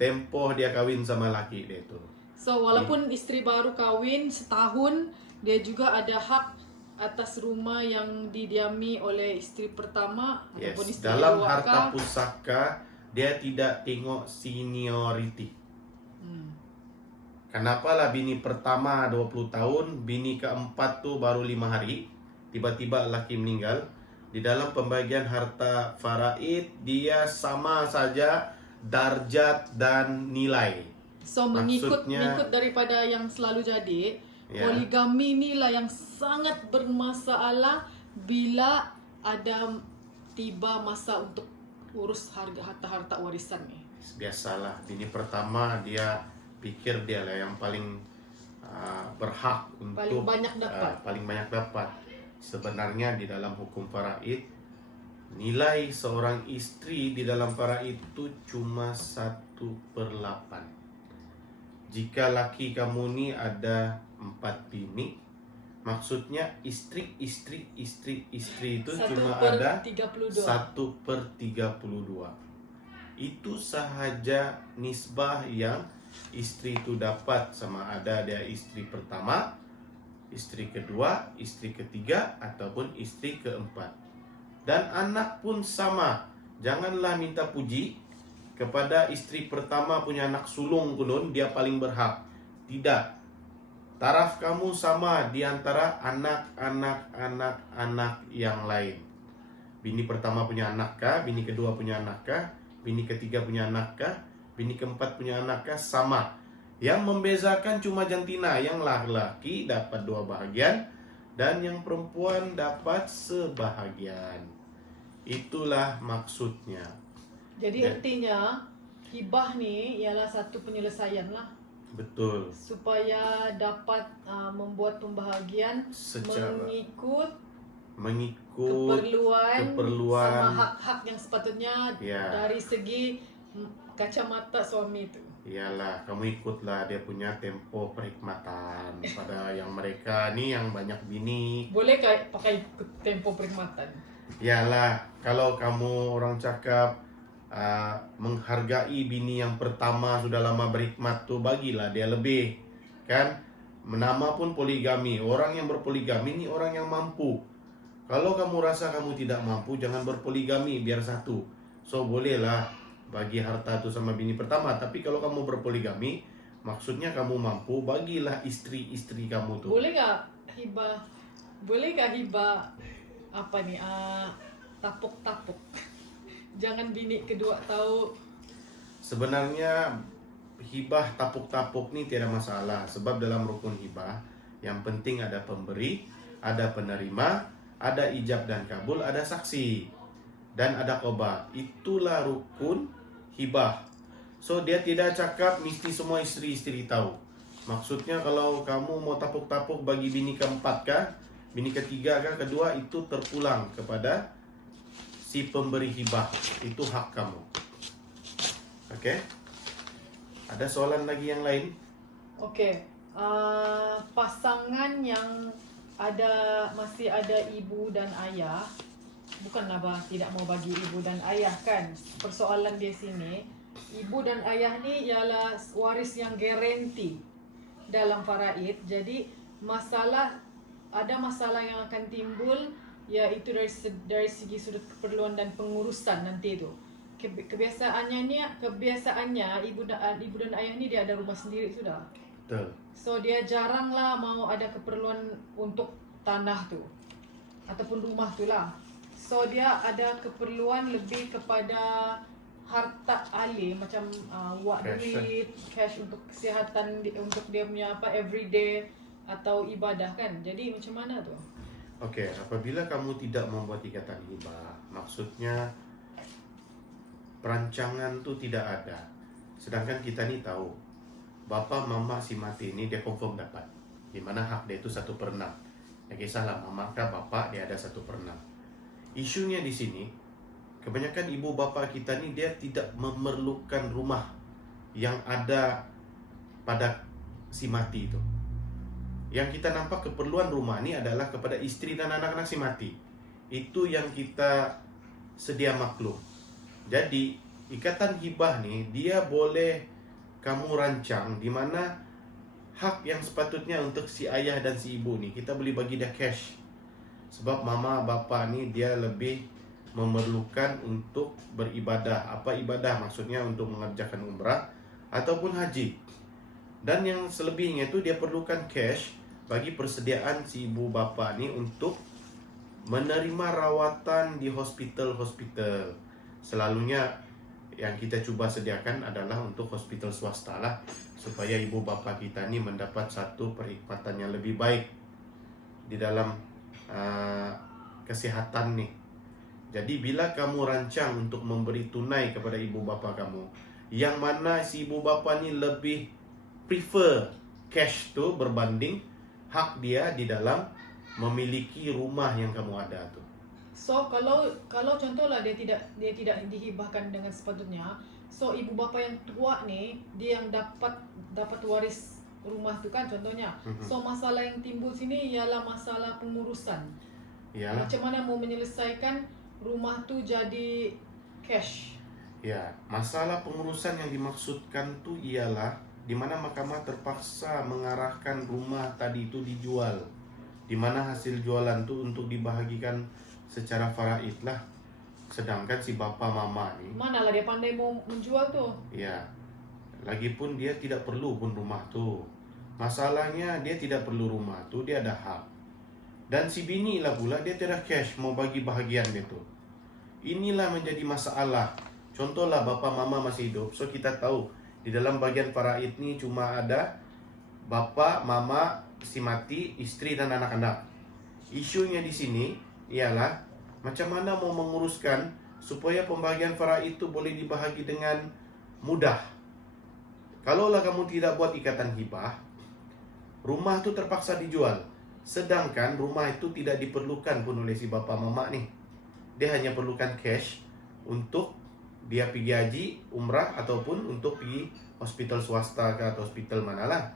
tempoh dia kawin sama laki dia itu. So walaupun isteri baru kahwin setahun, dia juga ada hak atas rumah yang didiami oleh isteri pertama Yes, ataupun isteri dalam kedua harta kah? pusaka dia tidak tengok seniority. Kenapa lah bini pertama 20 tahun, bini keempat tu baru 5 hari, tiba-tiba laki meninggal. Di dalam pembagian harta faraid dia sama saja darjat dan nilai. So Maksudnya- mengikut daripada yang selalu jadi, Ya. poligami inilah yang sangat bermasalah bila ada tiba masa untuk urus harta warisan ni. Biasalah, bini pertama dia pikir dia lah yang paling berhak untuk Paling banyak dapat. paling banyak dapat. Sebenarnya di dalam hukum faraid, nilai seorang istri di dalam faraid itu cuma 1/8. Jika laki kamu ni ada 4 bini, maksudnya istri itu cuma ada 1/32. 1/32. Itu sahaja nisbah yang istri itu dapat, sama ada dia istri pertama, istri kedua, istri ketiga, ataupun istri keempat. Dan anak pun sama. Janganlah minta puji kepada istri pertama punya anak sulung pun dia paling berhak. Tidak. Taraf kamu sama di antara anak-anak yang lain. Bini pertama punya anak kah? Bini kedua punya anak kah? Bini ketiga punya anak kah? Bini keempat punya anak kah? Sama. Yang membezakan cuma jantina. Yang laki-laki dapat 2 bahagian dan yang perempuan dapat sebahagian. Itulah maksudnya. Jadi Ya. artinya hibah ni ialah satu penyelesaian lah Betul. supaya dapat membuat pembahagian Secara mengikut keperluan. sama hak-hak yang sepatutnya Ya. dari segi kacamata suami itu. Iyalah, kamu ikutlah dia punya tempo perhikmatan pada yang mereka nih yang banyak bini. Boleh pakai tempo perkhidmatan? Iyalah, kalau kamu orang cakap menghargai bini yang pertama sudah lama berhikmat tuh, bagilah dia lebih. Kan? Nama pun poligami. Orang yang berpoligami ini orang yang mampu. Kalau kamu rasa kamu tidak mampu, jangan berpoligami, biar satu. So bolehlah bagi harta itu sama bini pertama. Tapi kalau kamu berpoligami, maksudnya kamu mampu, bagilah istri-istri kamu tuh. Boleh gak hibah? Boleh gak hibah apa nih? Tapuk-tapuk. Jangan bini kedua tahu. Sebenarnya hibah tapuk-tapuk nih tiada masalah. Sebab dalam rukun hibah, yang penting ada pemberi, ada penerima, ada ijab dan kabul, ada saksi, dan ada qada. Itulah rukun hibah. So dia tidak cakap mesti semua istri-istri tahu. Maksudnya kalau kamu mau tapuk-tapuk bagi bini keempat kah, bini ketiga kah, kedua, itu terpulang kepada si pemberi hibah. Itu hak kamu. Oke? Ada soalan lagi yang lain? Okey. Pasangan yang masih ada ibu dan ayah, bukanlah tidak mau bagi ibu dan ayah kan. Persoalan di sini, ibu dan ayah ni ialah waris yang garanti dalam faraid. Jadi ada masalah yang akan timbul, iaitu dari segi sudut keperluan dan pengurusan nanti tu. Kebiasaannya ibu dan ayah ni dia ada rumah sendiri sudah. Betul. So dia jaranglah mau ada keperluan untuk tanah tu ataupun rumah tu lah. So dia ada keperluan lebih kepada harta alih, macam wak Cash, duit, cash untuk kesihatan, untuk dia punya everyday atau ibadah kan. Jadi macam mana tu? Oke, apabila kamu tidak membuat ikatan hibah, maksudnya perancangan tu tidak ada. Sedangkan kita ni tahu, bapa mama si mati ini dia confirm dapat. Di mana hak dia itu 1/6. Ya kisahlah mama kah bapa dia ada 1/6. Isunya di sini, kebanyakan ibu bapa kita ni dia tidak memerlukan rumah yang ada pada si mati itu. Yang kita nampak keperluan rumah ni adalah kepada istri dan anak-anak si mati. Itu yang kita sedia maklum. Jadi ikatan hibah ni dia boleh kamu rancang di mana hak yang sepatutnya untuk si ayah dan si ibu ni kita boleh bagi dia cash. Sebab mama bapa ni dia lebih memerlukan untuk beribadah. Apa ibadah? Maksudnya untuk mengerjakan umrah ataupun haji. Dan yang selebihnya itu dia perlukan cash bagi persediaan si ibu bapa ni untuk menerima rawatan di hospital-hospital. Selalunya yang kita cuba sediakan adalah untuk hospital swasta lah, supaya ibu bapa kita ni mendapat satu perkhidmatan yang lebih baik di dalam kesihatan nih. Jadi bila kamu rancang untuk memberi tunai kepada ibu bapa kamu, yang mana si ibu bapa ni lebih prefer cash tu berbanding hak dia di dalam memiliki rumah yang kamu ada tu. So kalau contohlah dia tidak dihibahkan dengan sepatutnya, so ibu bapa yang tua ni dia yang dapat waris rumah tu kan contohnya. So masalah yang timbul sini ialah masalah pengurusan. Ya. Macam mana mau menyelesaikan rumah tu jadi cash. Ya, masalah pengurusan yang dimaksudkan tu ialah di mana mahkamah terpaksa mengarahkan rumah tadi itu dijual, di mana hasil jualan tu untuk dibahagikan secara faraid lah. Sedangkan si bapa mama ni, manalah dia pandai mau menjual tu. ya, lagipun dia tidak perlu pun rumah tu. Masalahnya dia tidak perlu rumah tu, dia ada hak. Dan si bini lah pula dia tidak cash mau bagi bahagian dia tu. Inilah menjadi masalah. Contohlah bapa mama masih hidup, so kita tahu di dalam bagian faraid ni cuma ada bapa, mama, si mati, istri dan anak-anak. Isunya di sini ialah macam mana mau menguruskan supaya pembagian faraid itu boleh dibahagi dengan mudah. Kalaulah kamu tidak buat ikatan hibah, rumah itu terpaksa dijual. Sedangkan rumah itu tidak diperlukan pun oleh si bapa mama nih. Dia hanya perlukan cash untuk dia pergi haji, umrah ataupun untuk pergi hospital swasta ke atau hospital manalah.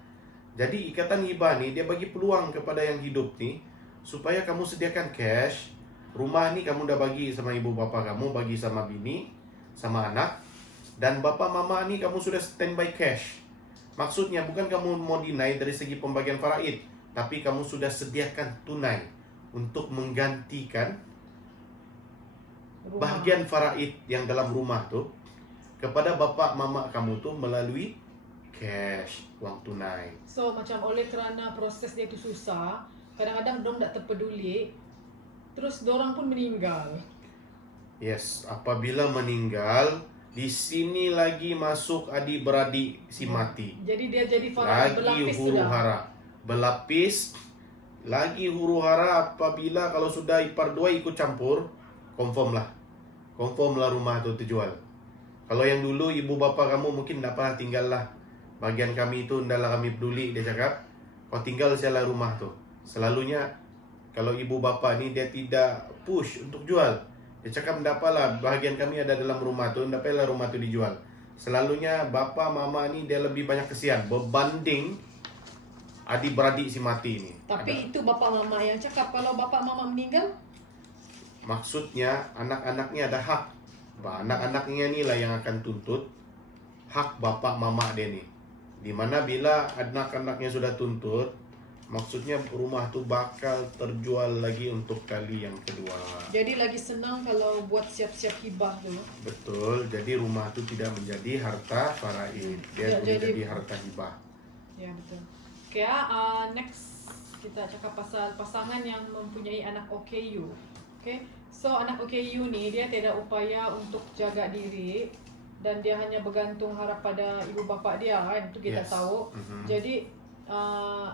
Jadi ikatan hibah ni dia bagi peluang kepada yang hidup ni supaya kamu sediakan cash. Rumah ni kamu dah bagi sama ibu bapa kamu, bagi sama bini, sama anak, dan bapa mama ni kamu sudah standby cash. Maksudnya bukan kamu mau deny dari segi pembagian faraid, tapi kamu sudah sediakan tunai untuk menggantikan Rumah. bahagian faraid yang dalam rumah tu kepada bapa mama kamu tu melalui cash, wang tunai. So macam oleh kerana proses dia tu susah, kadang-kadang dong tak terpeduli, terus dorang pun meninggal. Yes, apabila meninggal, di sini lagi masuk adik-beradik si mati. Jadi dia jadi faraid Lagi berlapis huru sudah. hara. Berlapis, lagi huru hara apabila kalau sudah ipar dua ikut campur, confirm lah rumah tu terjual. Kalau yang dulu ibu bapa kamu mungkin tak pernah tinggal lah. Bagian kami itu ndaklah kami peduli, dia cakap. Kau tinggal salah rumah tu. Selalunya kalau ibu bapa ni dia tidak push untuk jual. Dia cakap ndak apalah, bahagian kami ada dalam rumah tu, ndak apalah rumah tu dijual. Selalunya bapa mama ni dia lebih banyak kesian berbanding adik-beradik si mati ni. Tapi itu bapa mama yang cakap. Kalau bapa mama meninggal, Maksudnya anak-anaknya ada hak. Anak-anaknya ni lah yang akan tuntut hak bapak mama dia ni. Dimana bila anak-anaknya sudah tuntut, maksudnya rumah tu bakal terjual lagi untuk kali yang kedua. jadi lagi senang kalau buat siap-siap hibah tu. Betul, jadi rumah tu tidak menjadi harta faraid. Dia Ya, jadi- menjadi harta hibah. Ya betul. Okay, next kita cakap pasal pasangan yang mempunyai anak OKU. Okay, so anak OKU ni dia tiada upaya untuk jaga diri dan dia hanya bergantung harap pada ibu bapa dia kan, itu kita Yes. tahu. Mhm. Jadi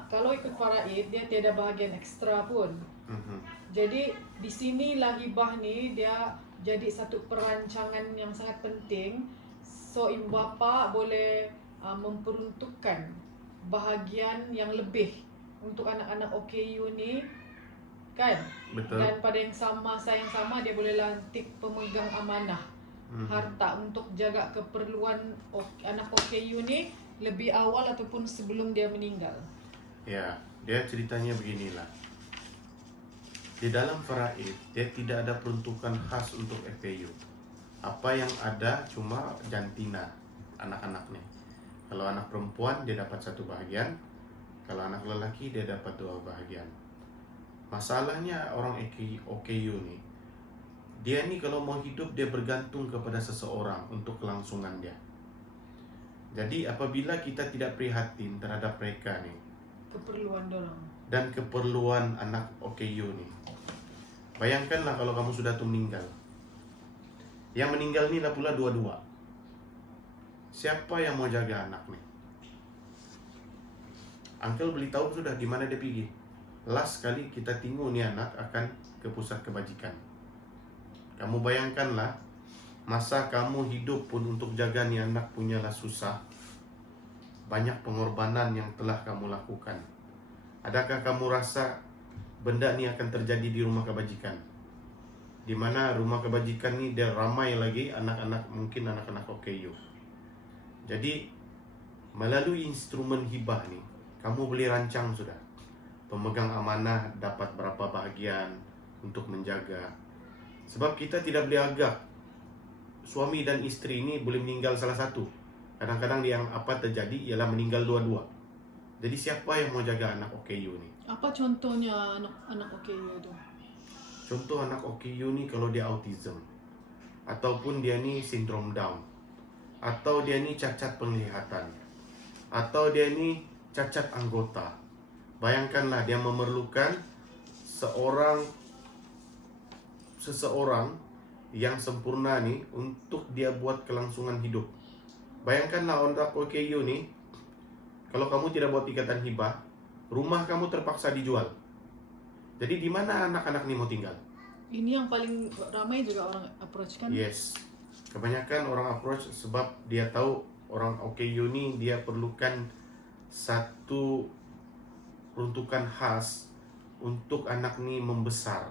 kalau ikut faraid dia tiada bahagian ekstra pun. Mhm. Jadi di sinilah hibah ni dia jadi satu perancangan yang sangat penting. So ibu bapa boleh memperuntukkan bahagian yang lebih untuk anak-anak OKU ni kan. Betul. Dan pada yang sama, sayang sama, dia boleh lantik pemegang amanah Mhm. harta untuk jaga keperluan anak OKU ni lebih awal ataupun sebelum dia meninggal. Ya, dia ceritanya beginilah. Di dalam faraid, dia tidak ada peruntukan khas untuk FPU. Apa yang ada cuma jantina anak-anaknya. Kalau anak perempuan dia dapat satu bahagian, kalau anak lelaki dia dapat dua bahagian. Masalahnya orang OKU ni, dia ni kalau mau hidup dia bergantung kepada seseorang untuk kelangsungan dia. Jadi apabila kita tidak prihatin terhadap mereka ni Keperluan dorang. dan keperluan anak OKU ni, bayangkanlah kalau kamu sudah tu meninggal. Yang meninggal ni lah pula dua-dua. Siapa yang mau jaga anak nih? Uncle beli tahu sudah di mana dia pergi. Last kali kita tengok nih anak akan ke pusat kebajikan. Kamu bayangkanlah, masa kamu hidup pun untuk jaga nih anak punyalah susah. Banyak pengorbanan yang telah kamu lakukan. Adakah kamu rasa benda ni akan terjadi di rumah kebajikan? Di mana rumah kebajikan ni dia ramai lagi anak-anak, mungkin anak-anak OKU. Jadi melalui instrumen hibah ni, kamu boleh rancang sudah. Pemegang amanah dapat berapa bahagian untuk menjaga. Sebab kita tidak boleh agak suami dan isteri ini boleh meninggal salah satu. Kadang-kadang yang apa terjadi ialah meninggal dua-dua. Jadi siapa yang mau jaga anak OKU ni? Apa contohnya anak OKU itu? Contoh anak OKU ni kalau dia autism, ataupun dia ni sindrom Down, atau dia ni cacat penglihatan, atau dia ni cacat anggota. Bayangkanlah dia memerlukan seseorang yang sempurna ni untuk dia buat kelangsungan hidup. Bayangkanlah anak OKU ni, kalau kamu tidak buat ikatan hibah, rumah kamu terpaksa dijual. Jadi di mana anak-anak ni mau tinggal? Ini yang paling ramai juga orang approach kan? Yes. Kebanyakan orang approach sebab dia tahu orang OKU ni dia perlukan satu peruntukan khas untuk anak ni membesar.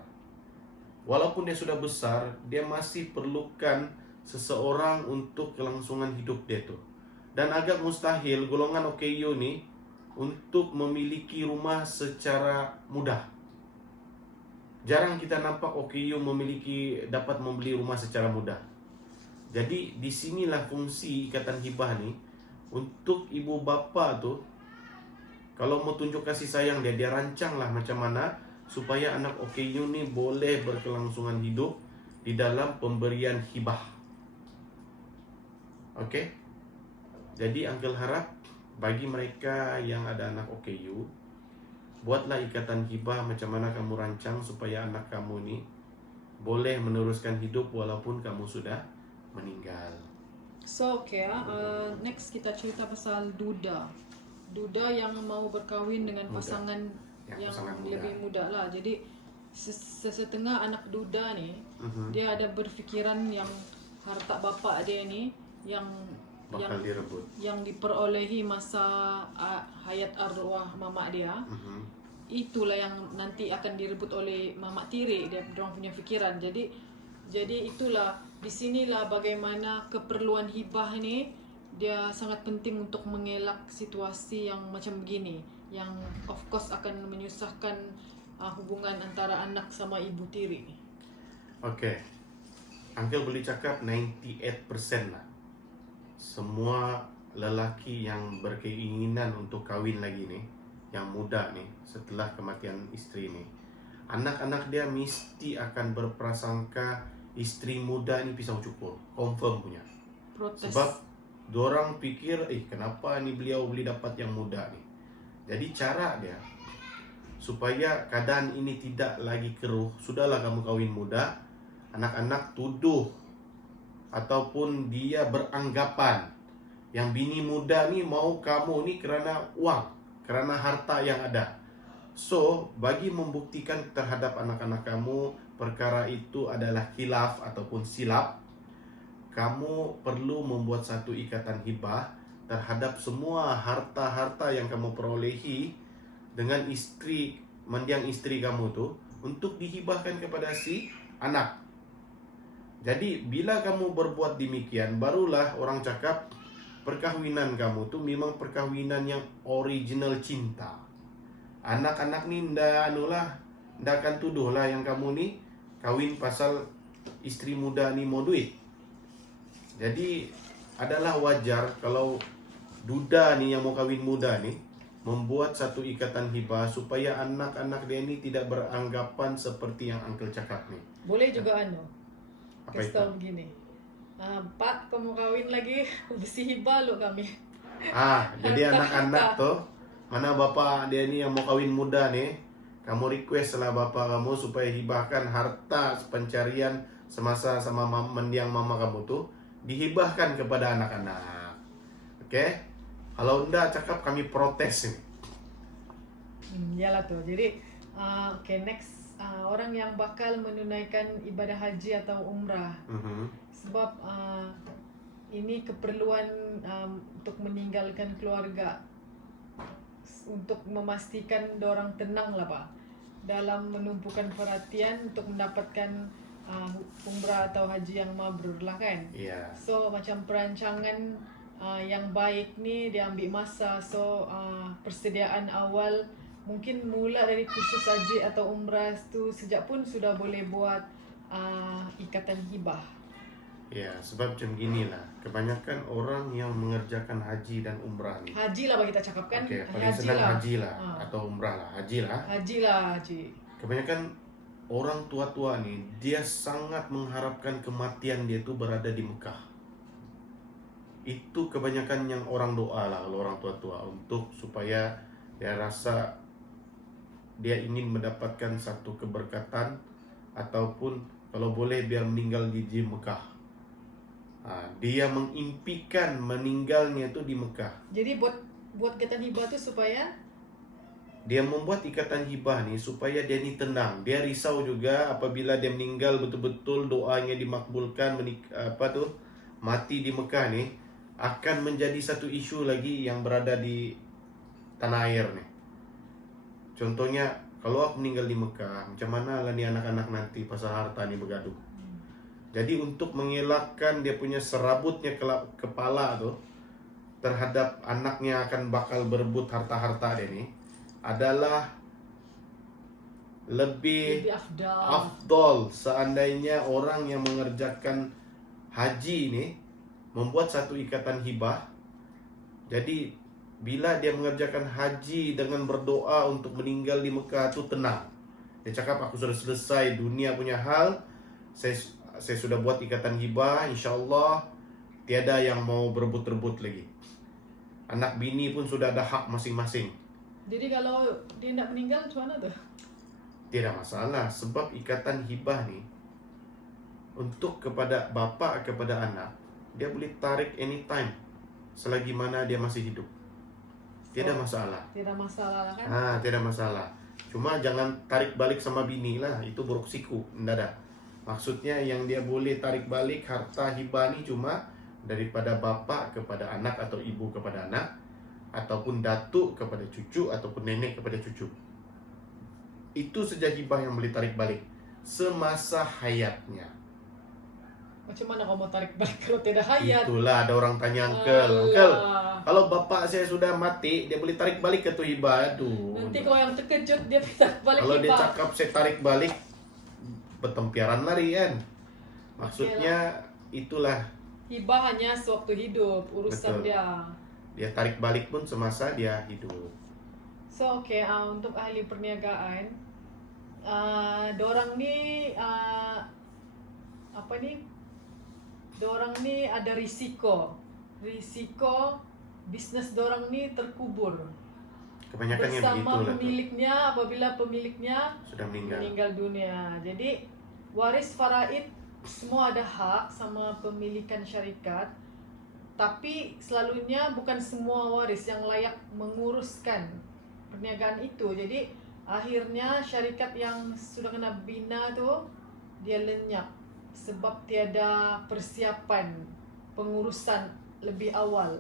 Walaupun dia sudah besar, dia masih perlukan seseorang untuk kelangsungan hidup dia tu. Dan agak mustahil golongan OKU ni untuk memiliki rumah secara mudah. Jarang kita nampak OKU dapat membeli rumah secara mudah. Jadi di sinilah fungsi ikatan hibah ni untuk ibu bapa tu, kalau mau tunjuk kasih sayang dia rancanglah macam mana supaya anak OKU ni boleh berkelangsungan hidup di dalam pemberian hibah. Okey? Jadi Uncle harap bagi mereka yang ada anak OKU, buatlah ikatan hibah macam mana kamu rancang supaya anak kamu ni boleh meneruskan hidup walaupun kamu sudah meninggal. So next kita cerita pasal duda. Duda yang mau berkahwin dengan Muda. pasangan yang pasangan lebih muda lah. Jadi sesetengah anak duda ni dia ada berfikiran yang harta bapa dia ni yang bakal direbut. yang diperolehi masa hayat arwah mama dia. Itulah yang nanti akan direbut oleh mama tiri dia, dorang punya fikiran. Jadi itulah di sinilah bagaimana keperluan hibah ni dia sangat penting untuk mengelak situasi yang macam begini, yang of course akan menyusahkan hubungan antara anak sama ibu tiri. Okey. Uncle boleh cakap 98% lah. Semua lelaki yang berkeinginan untuk kahwin lagi ni, yang muda ni, setelah kematian isteri ni, anak-anak dia mesti akan berprasangka isteri muda ni pisau cukur. Confirm punya. Protes. Sebab diorang fikir, kenapa ni beliau boleh dapat yang muda ni. Jadi cara dia supaya keadaan ini tidak lagi keruh, sudahlah kamu kahwin muda, anak-anak tuduh ataupun dia beranggapan yang bini muda ni mau kamu ni kerana uang, kerana harta yang ada. So, bagi membuktikan terhadap anak-anak kamu perkara itu adalah khilaf ataupun silap, kamu perlu membuat satu ikatan hibah terhadap semua harta-harta yang kamu perolehi dengan mendiang isteri kamu tu untuk dihibahkan kepada si anak. Jadi bila kamu berbuat demikian, barulah orang cakap perkahwinan kamu tu memang perkahwinan yang original cinta. Anak-anak ni ndak akan tuduhlah yang kamu ni kahwin pasal isteri muda ni mau duit. Jadi adalah wajar kalau duda ni yang mau kahwin muda ni membuat satu ikatan hibah supaya anak-anak dia ni tidak beranggapan seperti yang Uncle cakap ni. Boleh juga Apa kasih itu? tahu begini. Pak, kamu kahwin lagi, mesti hibah lo kami. Jadi anak-anak tu, mana bapa dia ni yang mau kahwin muda ni, kamu request lah bapa kamu supaya hibahkan harta pencarian semasa sama mendiang mama kamu tu dihibahkan kepada anak-anak. Oke? Kalau enggak cakap kami protes ini. Yalah tuh. Jadi oke, next, orang yang bakal menunaikan ibadah haji atau umrah. Sebab ini keperluan untuk meninggalkan keluarga, untuk memastikan dorang tenang lah Pak dalam menumpukan perhatian untuk mendapatkan umrah atau haji yang mabrur lah kan. Iya. So macam perancangan yang baik ni dia ambil masa. So persediaan awal mungkin mula dari kursus haji atau umrah tu sejak pun sudah boleh buat ikatan hibah. Ya, sebab macam gini lah. Kebanyakan orang yang mengerjakan haji dan umrah ni. Haji lah bagi kita cakap kan. Okey, paling senang haji lah. Ah. Atau umrah lah. Haji lah. Haji lah haji. Kebanyakan orang tua-tua ni, dia sangat mengharapkan kematian dia tu berada di Mekah. Itu kebanyakan yang orang doa lah kalau orang tua-tua, untuk supaya dia rasa dia ingin mendapatkan satu keberkatan, ataupun kalau boleh biar meninggal di Mekah. Dia mengimpikan meninggalnya tu di Mekah. Jadi buat ikatan hibah tu supaya dia membuat ikatan hibah ni supaya dia ni tenang. Dia risau juga apabila dia meninggal betul-betul doanya dimakbulkan, mati di Mekah ni akan menjadi satu isu lagi yang berada di tanah air ni. Contohnya, kalau aku meninggal di Mekah, macam mana lah ni anak-anak nanti pasal harta ni bergaduh. Jadi untuk mengelakkan dia punya serabutnya kepala tu terhadap anaknya akan bakal berebut harta-harta dia ni, adalah lebih afdol seandainya orang yang mengerjakan haji ni membuat satu ikatan hibah. Jadi bila dia mengerjakan haji dengan berdoa untuk meninggal di Mekah tu tenang. Dia cakap, aku sudah selesai dunia punya hal, saya sudah buat ikatan hibah, insya-Allah tiada yang mau berebut-rebut lagi. Anak bini pun sudah ada hak masing-masing. Jadi kalau dia nak meninggal macam mana tu? Tidak masalah, sebab ikatan hibah ni untuk kepada bapa kepada anak, dia boleh tarik anytime selagi mana dia masih hidup. Tiada masalah. Tidak masalah kan? Tidak masalah. Cuma jangan tarik balik sama bini lah, itu buruk siku. Tidak ada. Maksudnya yang dia boleh tarik balik harta hibah ni cuma daripada bapa kepada anak atau ibu kepada anak, ataupun datuk kepada cucu, ataupun nenek kepada cucu. Itu saja hibah yang boleh tarik balik semasa hayatnya. Macam mana kau mau tarik balik kalau tidak hayat? Itulah ada orang tanya uncle, kalau bapak saya sudah mati, dia boleh tarik balik ke tu hibah. Aduh. Nanti kau yang terkejut dia tarik balik kalau hibah. Kalau dia cakap saya tarik balik, bertempiaran lari kan. Maksudnya itulah. Hibah hanya sewaktu hidup, urusan betul. Dia tarik balik pun semasa dia hidup. So untuk ahli perniagaan, dorang ni dorang ni ada risiko bisnes dorang ni terkubur kebanyakan yang bersama begitulah pemiliknya apabila pemiliknya sudah meninggal dunia. Jadi waris faraid semua ada hak sama pemilikan syarikat, tapi selalunya bukan semua waris yang layak menguruskan perniagaan itu. Jadi akhirnya syarikat yang sudah kena bina tu dia lenyap sebab tiada persiapan pengurusan lebih awal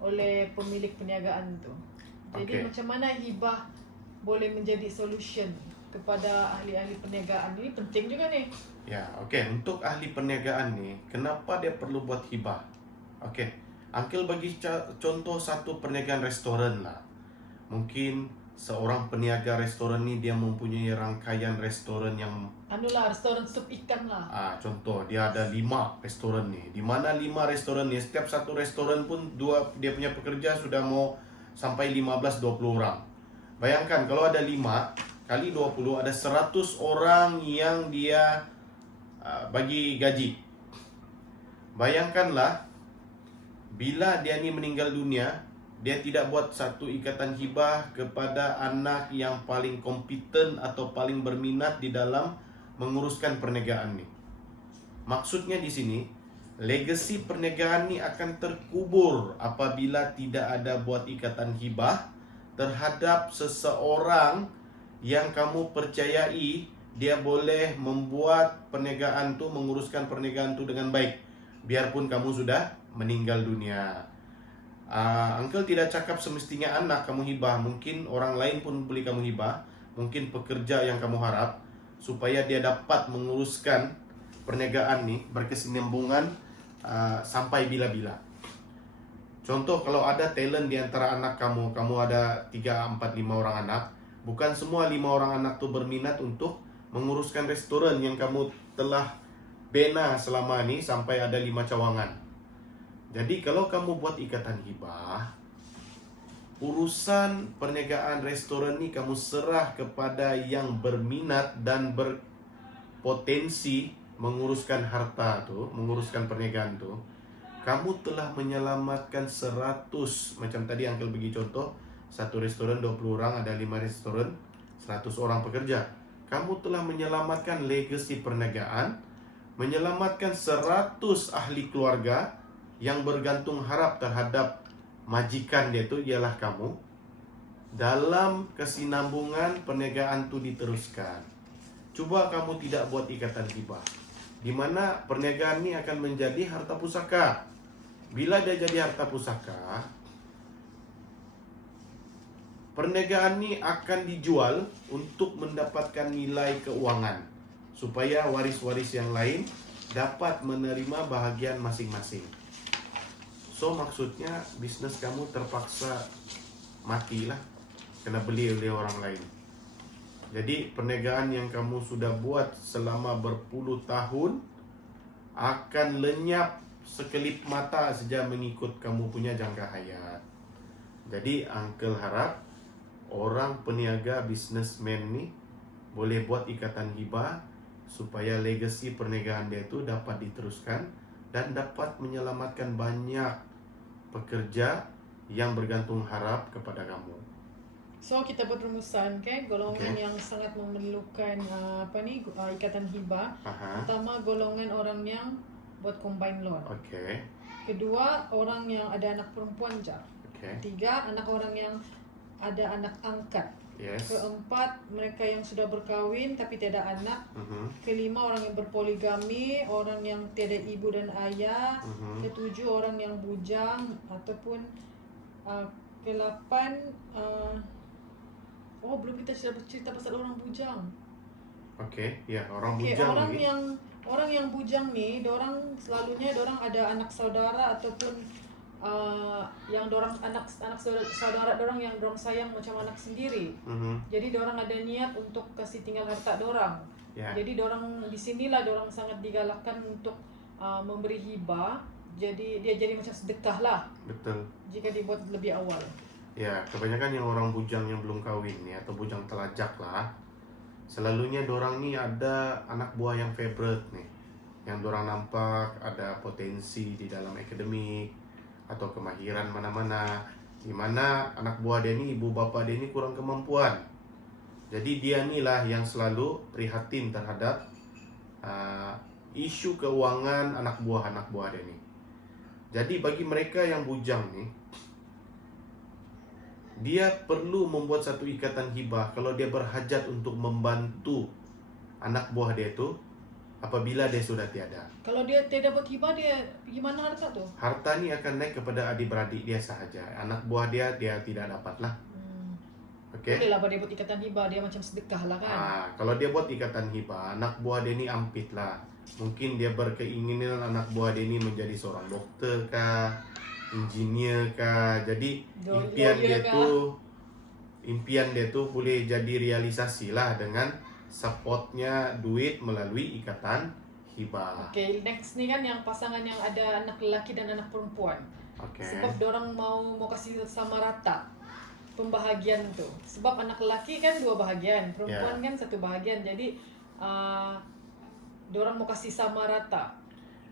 oleh pemilik perniagaan tu. Jadi macam mana hibah boleh menjadi solution kepada ahli-ahli perniagaan ini penting juga nih. Ya, untuk ahli perniagaan ni, kenapa dia perlu buat hibah? Uncle bagi contoh satu perniagaan restoran lah. Mungkin seorang peniaga restoran ni dia mempunyai rangkaian restoran yang restoran sup ikan lah. Contoh dia ada 5 restoran ni. Di mana 5 restoran ni, setiap satu restoran pun dia punya pekerja sudah mau sampai 15-20 orang. Bayangkan kalau ada 5 kali 20 ada 100 orang yang dia bagi gaji. Bayangkanlah bila dia ni meninggal dunia, dia tidak buat satu ikatan hibah kepada anak yang paling kompeten atau paling berminat di dalam menguruskan perniagaan ni. Maksudnya di sini, Legasi perniagaan ni akan terkubur apabila tidak ada buat ikatan hibah terhadap seseorang yang kamu percayai dia boleh membuat perniagaan tu, menguruskan perniagaan tu dengan baik biarpun kamu sudah meninggal dunia. Uncle tidak cakap semestinya anak kamu hibah, mungkin orang lain pun boleh kamu hibah, mungkin pekerja yang kamu harap supaya dia dapat menguruskan perniagaan ni berkesinambungan sampai bila-bila. Contoh, kalau ada talent di antara anak kamu, kamu ada 3, 4, 5 orang anak, bukan semua 5 orang anak tu berminat untuk menguruskan restoran yang kamu telah bina selama ni sampai ada 5 cawangan. Jadi kalau kamu buat ikatan hibah, urusan perniagaan restoran ni kamu serah kepada yang berminat dan berpotensi menguruskan harta tu, menguruskan perniagaan tu. Kamu telah menyelamatkan 100, macam tadi Uncle bagi contoh, satu restoran 20 orang, ada 5 restoran, 100 orang pekerja. Kamu telah menyelamatkan legasi perniagaan, menyelamatkan 100 ahli keluarga yang bergantung harap terhadap majikan dia tu ialah kamu. Dalam kesinambungan perniagaan tu diteruskan. Cuba kamu tidak buat ikatan hibah, di mana perniagaan ni akan menjadi harta pusaka. Bila dia jadi harta pusaka, perniagaan ni akan dijual untuk mendapatkan nilai keuangan supaya waris-waris yang lain dapat menerima bahagian masing-masing. So maksudnya bisnes kamu terpaksa matilah, kena beli oleh orang lain. Jadi perniagaan yang kamu sudah buat selama berpuluh tahun akan lenyap sekelip mata saja mengikut kamu punya jangka hayat. Jadi Uncle harap orang peniaga businessman ni boleh buat ikatan hibah supaya legasi perniagaan dia tu dapat diteruskan dan dapat menyelamatkan banyak pekerja yang bergantung harap kepada kamu. So kita buat rumusan, golongan yang sangat memerlukan ikatan hibah. Pertama, golongan orang yang buat combine loan. Kedua, orang yang ada anak perempuan je. Ketiga, anak orang yang ada anak angkat. Keempat, mereka yang sudah berkahwin tapi tiada anak. Kelima, orang yang berpoligami, orang yang tiada ibu dan ayah. Ketujuh, orang yang bujang ataupun ke-8 belum kita cerita pasal orang bujang. Orang bujang lagi. Orang yang bujang ni, dorang selalunya dorang ada anak saudara ataupun yang dorang anak saudara dorang yang dorang sayang macam anak sendiri. Jadi dorang ada niat untuk kasih tinggal harta dorang. Jadi dorang di sinilah dorang sangat digalakkan untuk memberi hibah. Jadi dia jadi macam sedekah lah. Betul. Jika dibuat lebih awal. Ya, kebanyakan yang orang bujang yang belum kahwin ni atau bujang telajak lah, selalunya dorang ni ada anak buah yang favorite nih, yang dorang nampak ada potensi di dalam akademik atau kemahiran mana-mana, di mana anak buah dia ni, ibu bapa dia ni kurang kemampuan. Jadi dia ni lah yang selalu prihatin terhadap isu keuangan anak buah dia ni. Jadi bagi mereka yang bujang ni, dia perlu membuat satu ikatan hibah kalau dia berhajat untuk membantu anak buah dia tu apabila dia sudah tiada. Kalau dia tiada buat hibah, dia gimana harta tu? Harta ni akan naik kepada adik-beradik dia sahaja. Anak buah dia tidak dapat lah. Boleh lah dia buat ikatan hibah, dia macam sedekah lah kan. Kalau dia buat ikatan hibah, anak buah dia ni ampit lah. Mungkin dia berkeinginan anak buah dia ni menjadi seorang doktor kah, engineer kah. Jadi impian dia tu boleh jadi realisasi lah dengan supportnya duit melalui ikatan hibah. Next ni kan yang pasangan yang ada anak lelaki dan anak perempuan. Sebab dorang mau kasih sama rata pembahagian tu. Sebab anak lelaki kan 2 bahagian, perempuan kan 1 bahagian. Jadi dorang mau kasih sama rata.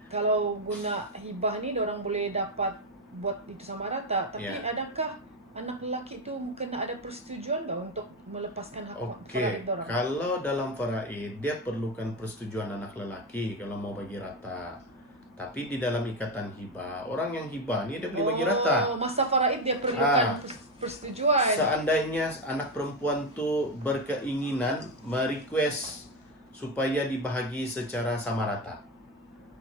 Kalau guna hibah ni dorang boleh dapat buat itu sama rata. Tapi adakah anak lelaki tu kena ada persetujuan tak untuk melepaskan hak faraid dorang? Kalau dalam faraid dia perlukan persetujuan anak lelaki kalau mau bagi rata. Tapi di dalam ikatan hibah, orang yang hibah ni dia boleh bagi rata. Masa faraid dia perlukan persetujuan. Seandainya anak perempuan tu berkeinginan merequest supaya dibahagi secara sama rata,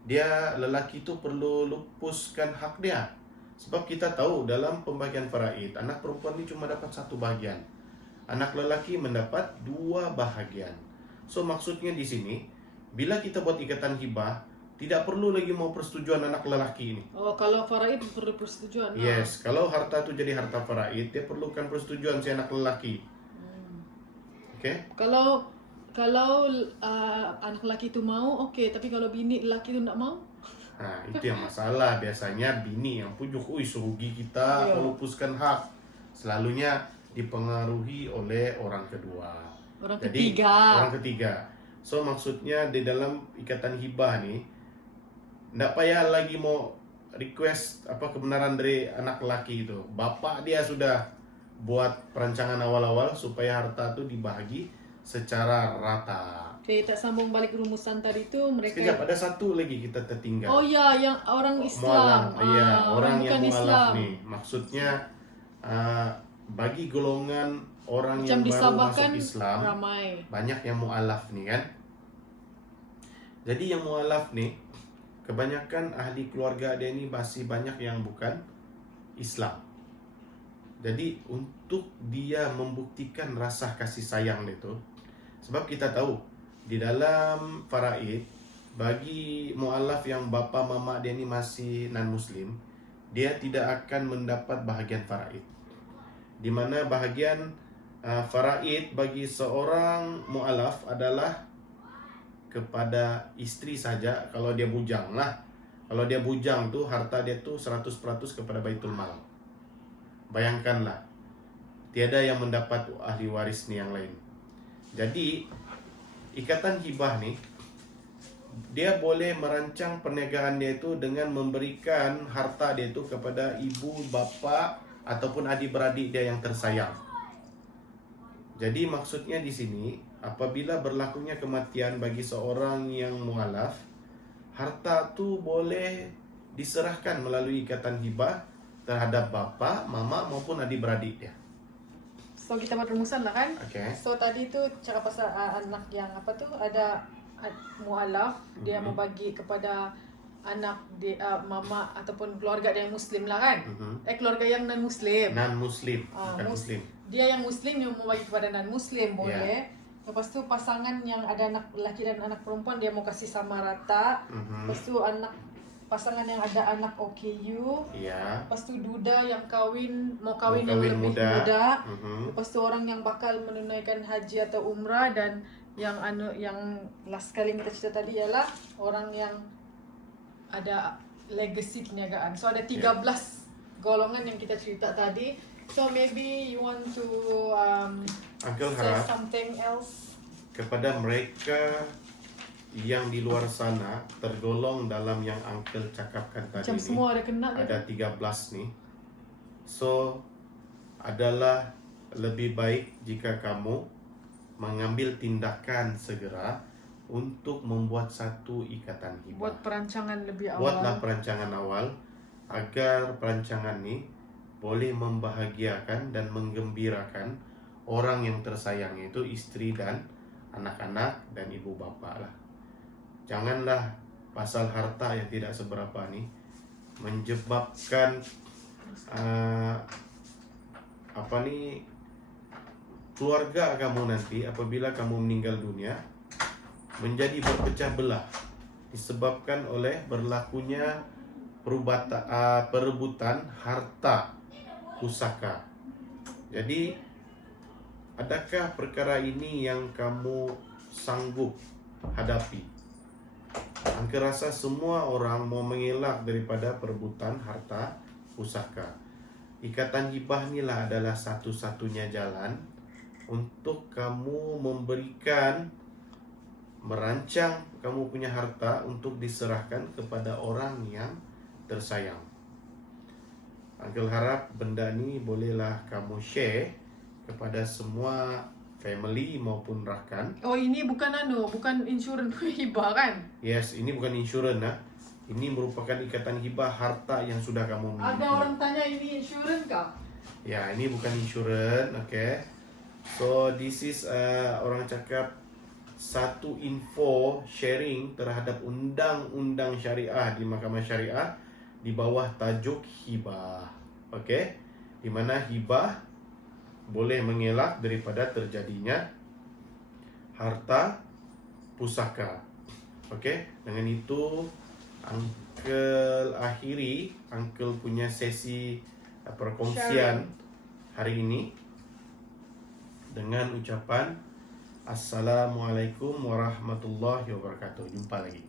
dia lelaki tu perlu lupuskan hak dia. Sebab kita tahu dalam pembagian faraid, anak perempuan ni cuma dapat 1 bahagian. Anak lelaki mendapat 2 bahagian. So maksudnya di sini, bila kita buat ikatan hibah, tidak perlu lagi mau persetujuan anak lelaki ini. Oh, kalau faraid perlu persetujuan. Yes, kalau harta tu jadi harta faraid, dia perlukan persetujuan si anak lelaki. Okay? Kalau anak lelaki tu mau, okey. Tapi kalau bini lelaki tu tak mau? Nah, itu yang masalah. Biasanya bini yang pujuk, serugi kita melupuskan hak. Selalunya dipengaruhi oleh orang kedua. Orang Jadi, ketiga. Orang ketiga. So, maksudnya di dalam ikatan hibah ni, tak payah lagi mau request kebenaran dari anak lelaki itu. Bapak dia sudah buat perancangan awal-awal supaya harta itu dibahagi secara rata. Okay, tak sambung balik rumusan tadi tu mereka. Sekejap, ada satu lagi kita tertinggal. Oh ya, yang orang Islam. Orang yang bukan mualaf Islam. nih. Maksudnya bagi golongan orang Macam yang di baru Sabah masuk kan Islam, ramai. banyak yang mualaf nih kan. Jadi yang mualaf nih, kebanyakan ahli keluarga dia ni masih banyak yang bukan Islam. Jadi untuk dia membuktikan rasa kasih sayang dia tu, sebab kita tahu di dalam faraid, bagi mualaf yang bapa mama dia ni masih non-muslim, dia tidak akan mendapat bahagian faraid. Di mana bahagian faraid bagi seorang mualaf adalah kepada istri saja kalau dia bujang lah. Kalau dia bujang tu harta dia tu 100% kepada Baitul Mal. Bayangkanlah, tiada yang mendapat ahli waris ni yang lain. Jadi ikatan hibah ni, dia boleh merancang perniagaan dia itu dengan memberikan harta dia itu kepada ibu, bapa ataupun adik-beradik dia yang tersayang. Jadi maksudnya di sini, apabila berlakunya kematian bagi seorang yang mualaf, harta tu boleh diserahkan melalui ikatan hibah terhadap bapa, mama maupun adik-beradik dia. So kita buat rumusan lah kan. Okay. So tadi tu cakap pasal anak yang ada mualaf, dia mau bagi kepada anak dia, mama ataupun keluarga dia yang muslim lah kan. Keluarga yang non muslim. Non-muslim, bukan muslim. Dia yang muslim yang mau bagi kepada non muslim boleh. Lepas tu pasangan yang ada anak lelaki dan anak perempuan dia mau kasih sama rata. Lepas tu pasangan yang ada anak OKU. Lepas tu duda yang mau kawin yang lebih muda. Lepas tu orang yang bakal menunaikan haji atau umrah, dan yang last kali kita cerita tadi ialah orang yang ada legacy perniagaan. So ada 13 golongan yang kita cerita tadi. So maybe you want to Uncle say harap something else kepada mereka yang di luar sana tergolong dalam yang Uncle cakapkan tadi. macam semua ada kena ada 13 nih. So adalah lebih baik jika kamu mengambil tindakan segera untuk membuat satu ikatan hibah. buat perancangan lebih awal. Buatlah perancangan awal agar perancangan ini boleh membahagiakan dan menggembirakan orang yang tersayang, yaitu istri dan anak-anak dan ibu bapa lah. Janganlah pasal harta yang tidak seberapa nih menyebabkan keluarga kamu nanti apabila kamu meninggal dunia menjadi berpecah belah disebabkan oleh berlakunya perebutan harta pusaka. Jadi adakah perkara ini yang kamu sanggup hadapi? Angka rasa semua orang mau mengelak daripada perebutan harta pusaka. Ikatan hibah inilah adalah satu-satunya jalan untuk kamu merancang kamu punya harta untuk diserahkan kepada orang yang tersayang. Uncle harap benda ni bolehlah kamu share kepada semua family maupun rakan. Oh, ini bukan bukan insurans hibah kan? Yes, ini bukan insurans lah. Ini merupakan ikatan hibah harta yang sudah kamu miliki. Ada orang tanya ini insurans kah? Ya, ini bukan insurans, okay. So this is orang cakap satu info sharing terhadap undang-undang syariah di Mahkamah Syariah di bawah tajuk hibah, okay. Di mana hibah boleh mengelak daripada terjadinya harta pusaka, okay. Dengan itu Uncle akhiri Uncle punya sesi perkongsian hari ini dengan ucapan Assalamualaikum warahmatullahi wabarakatuh. Jumpa lagi.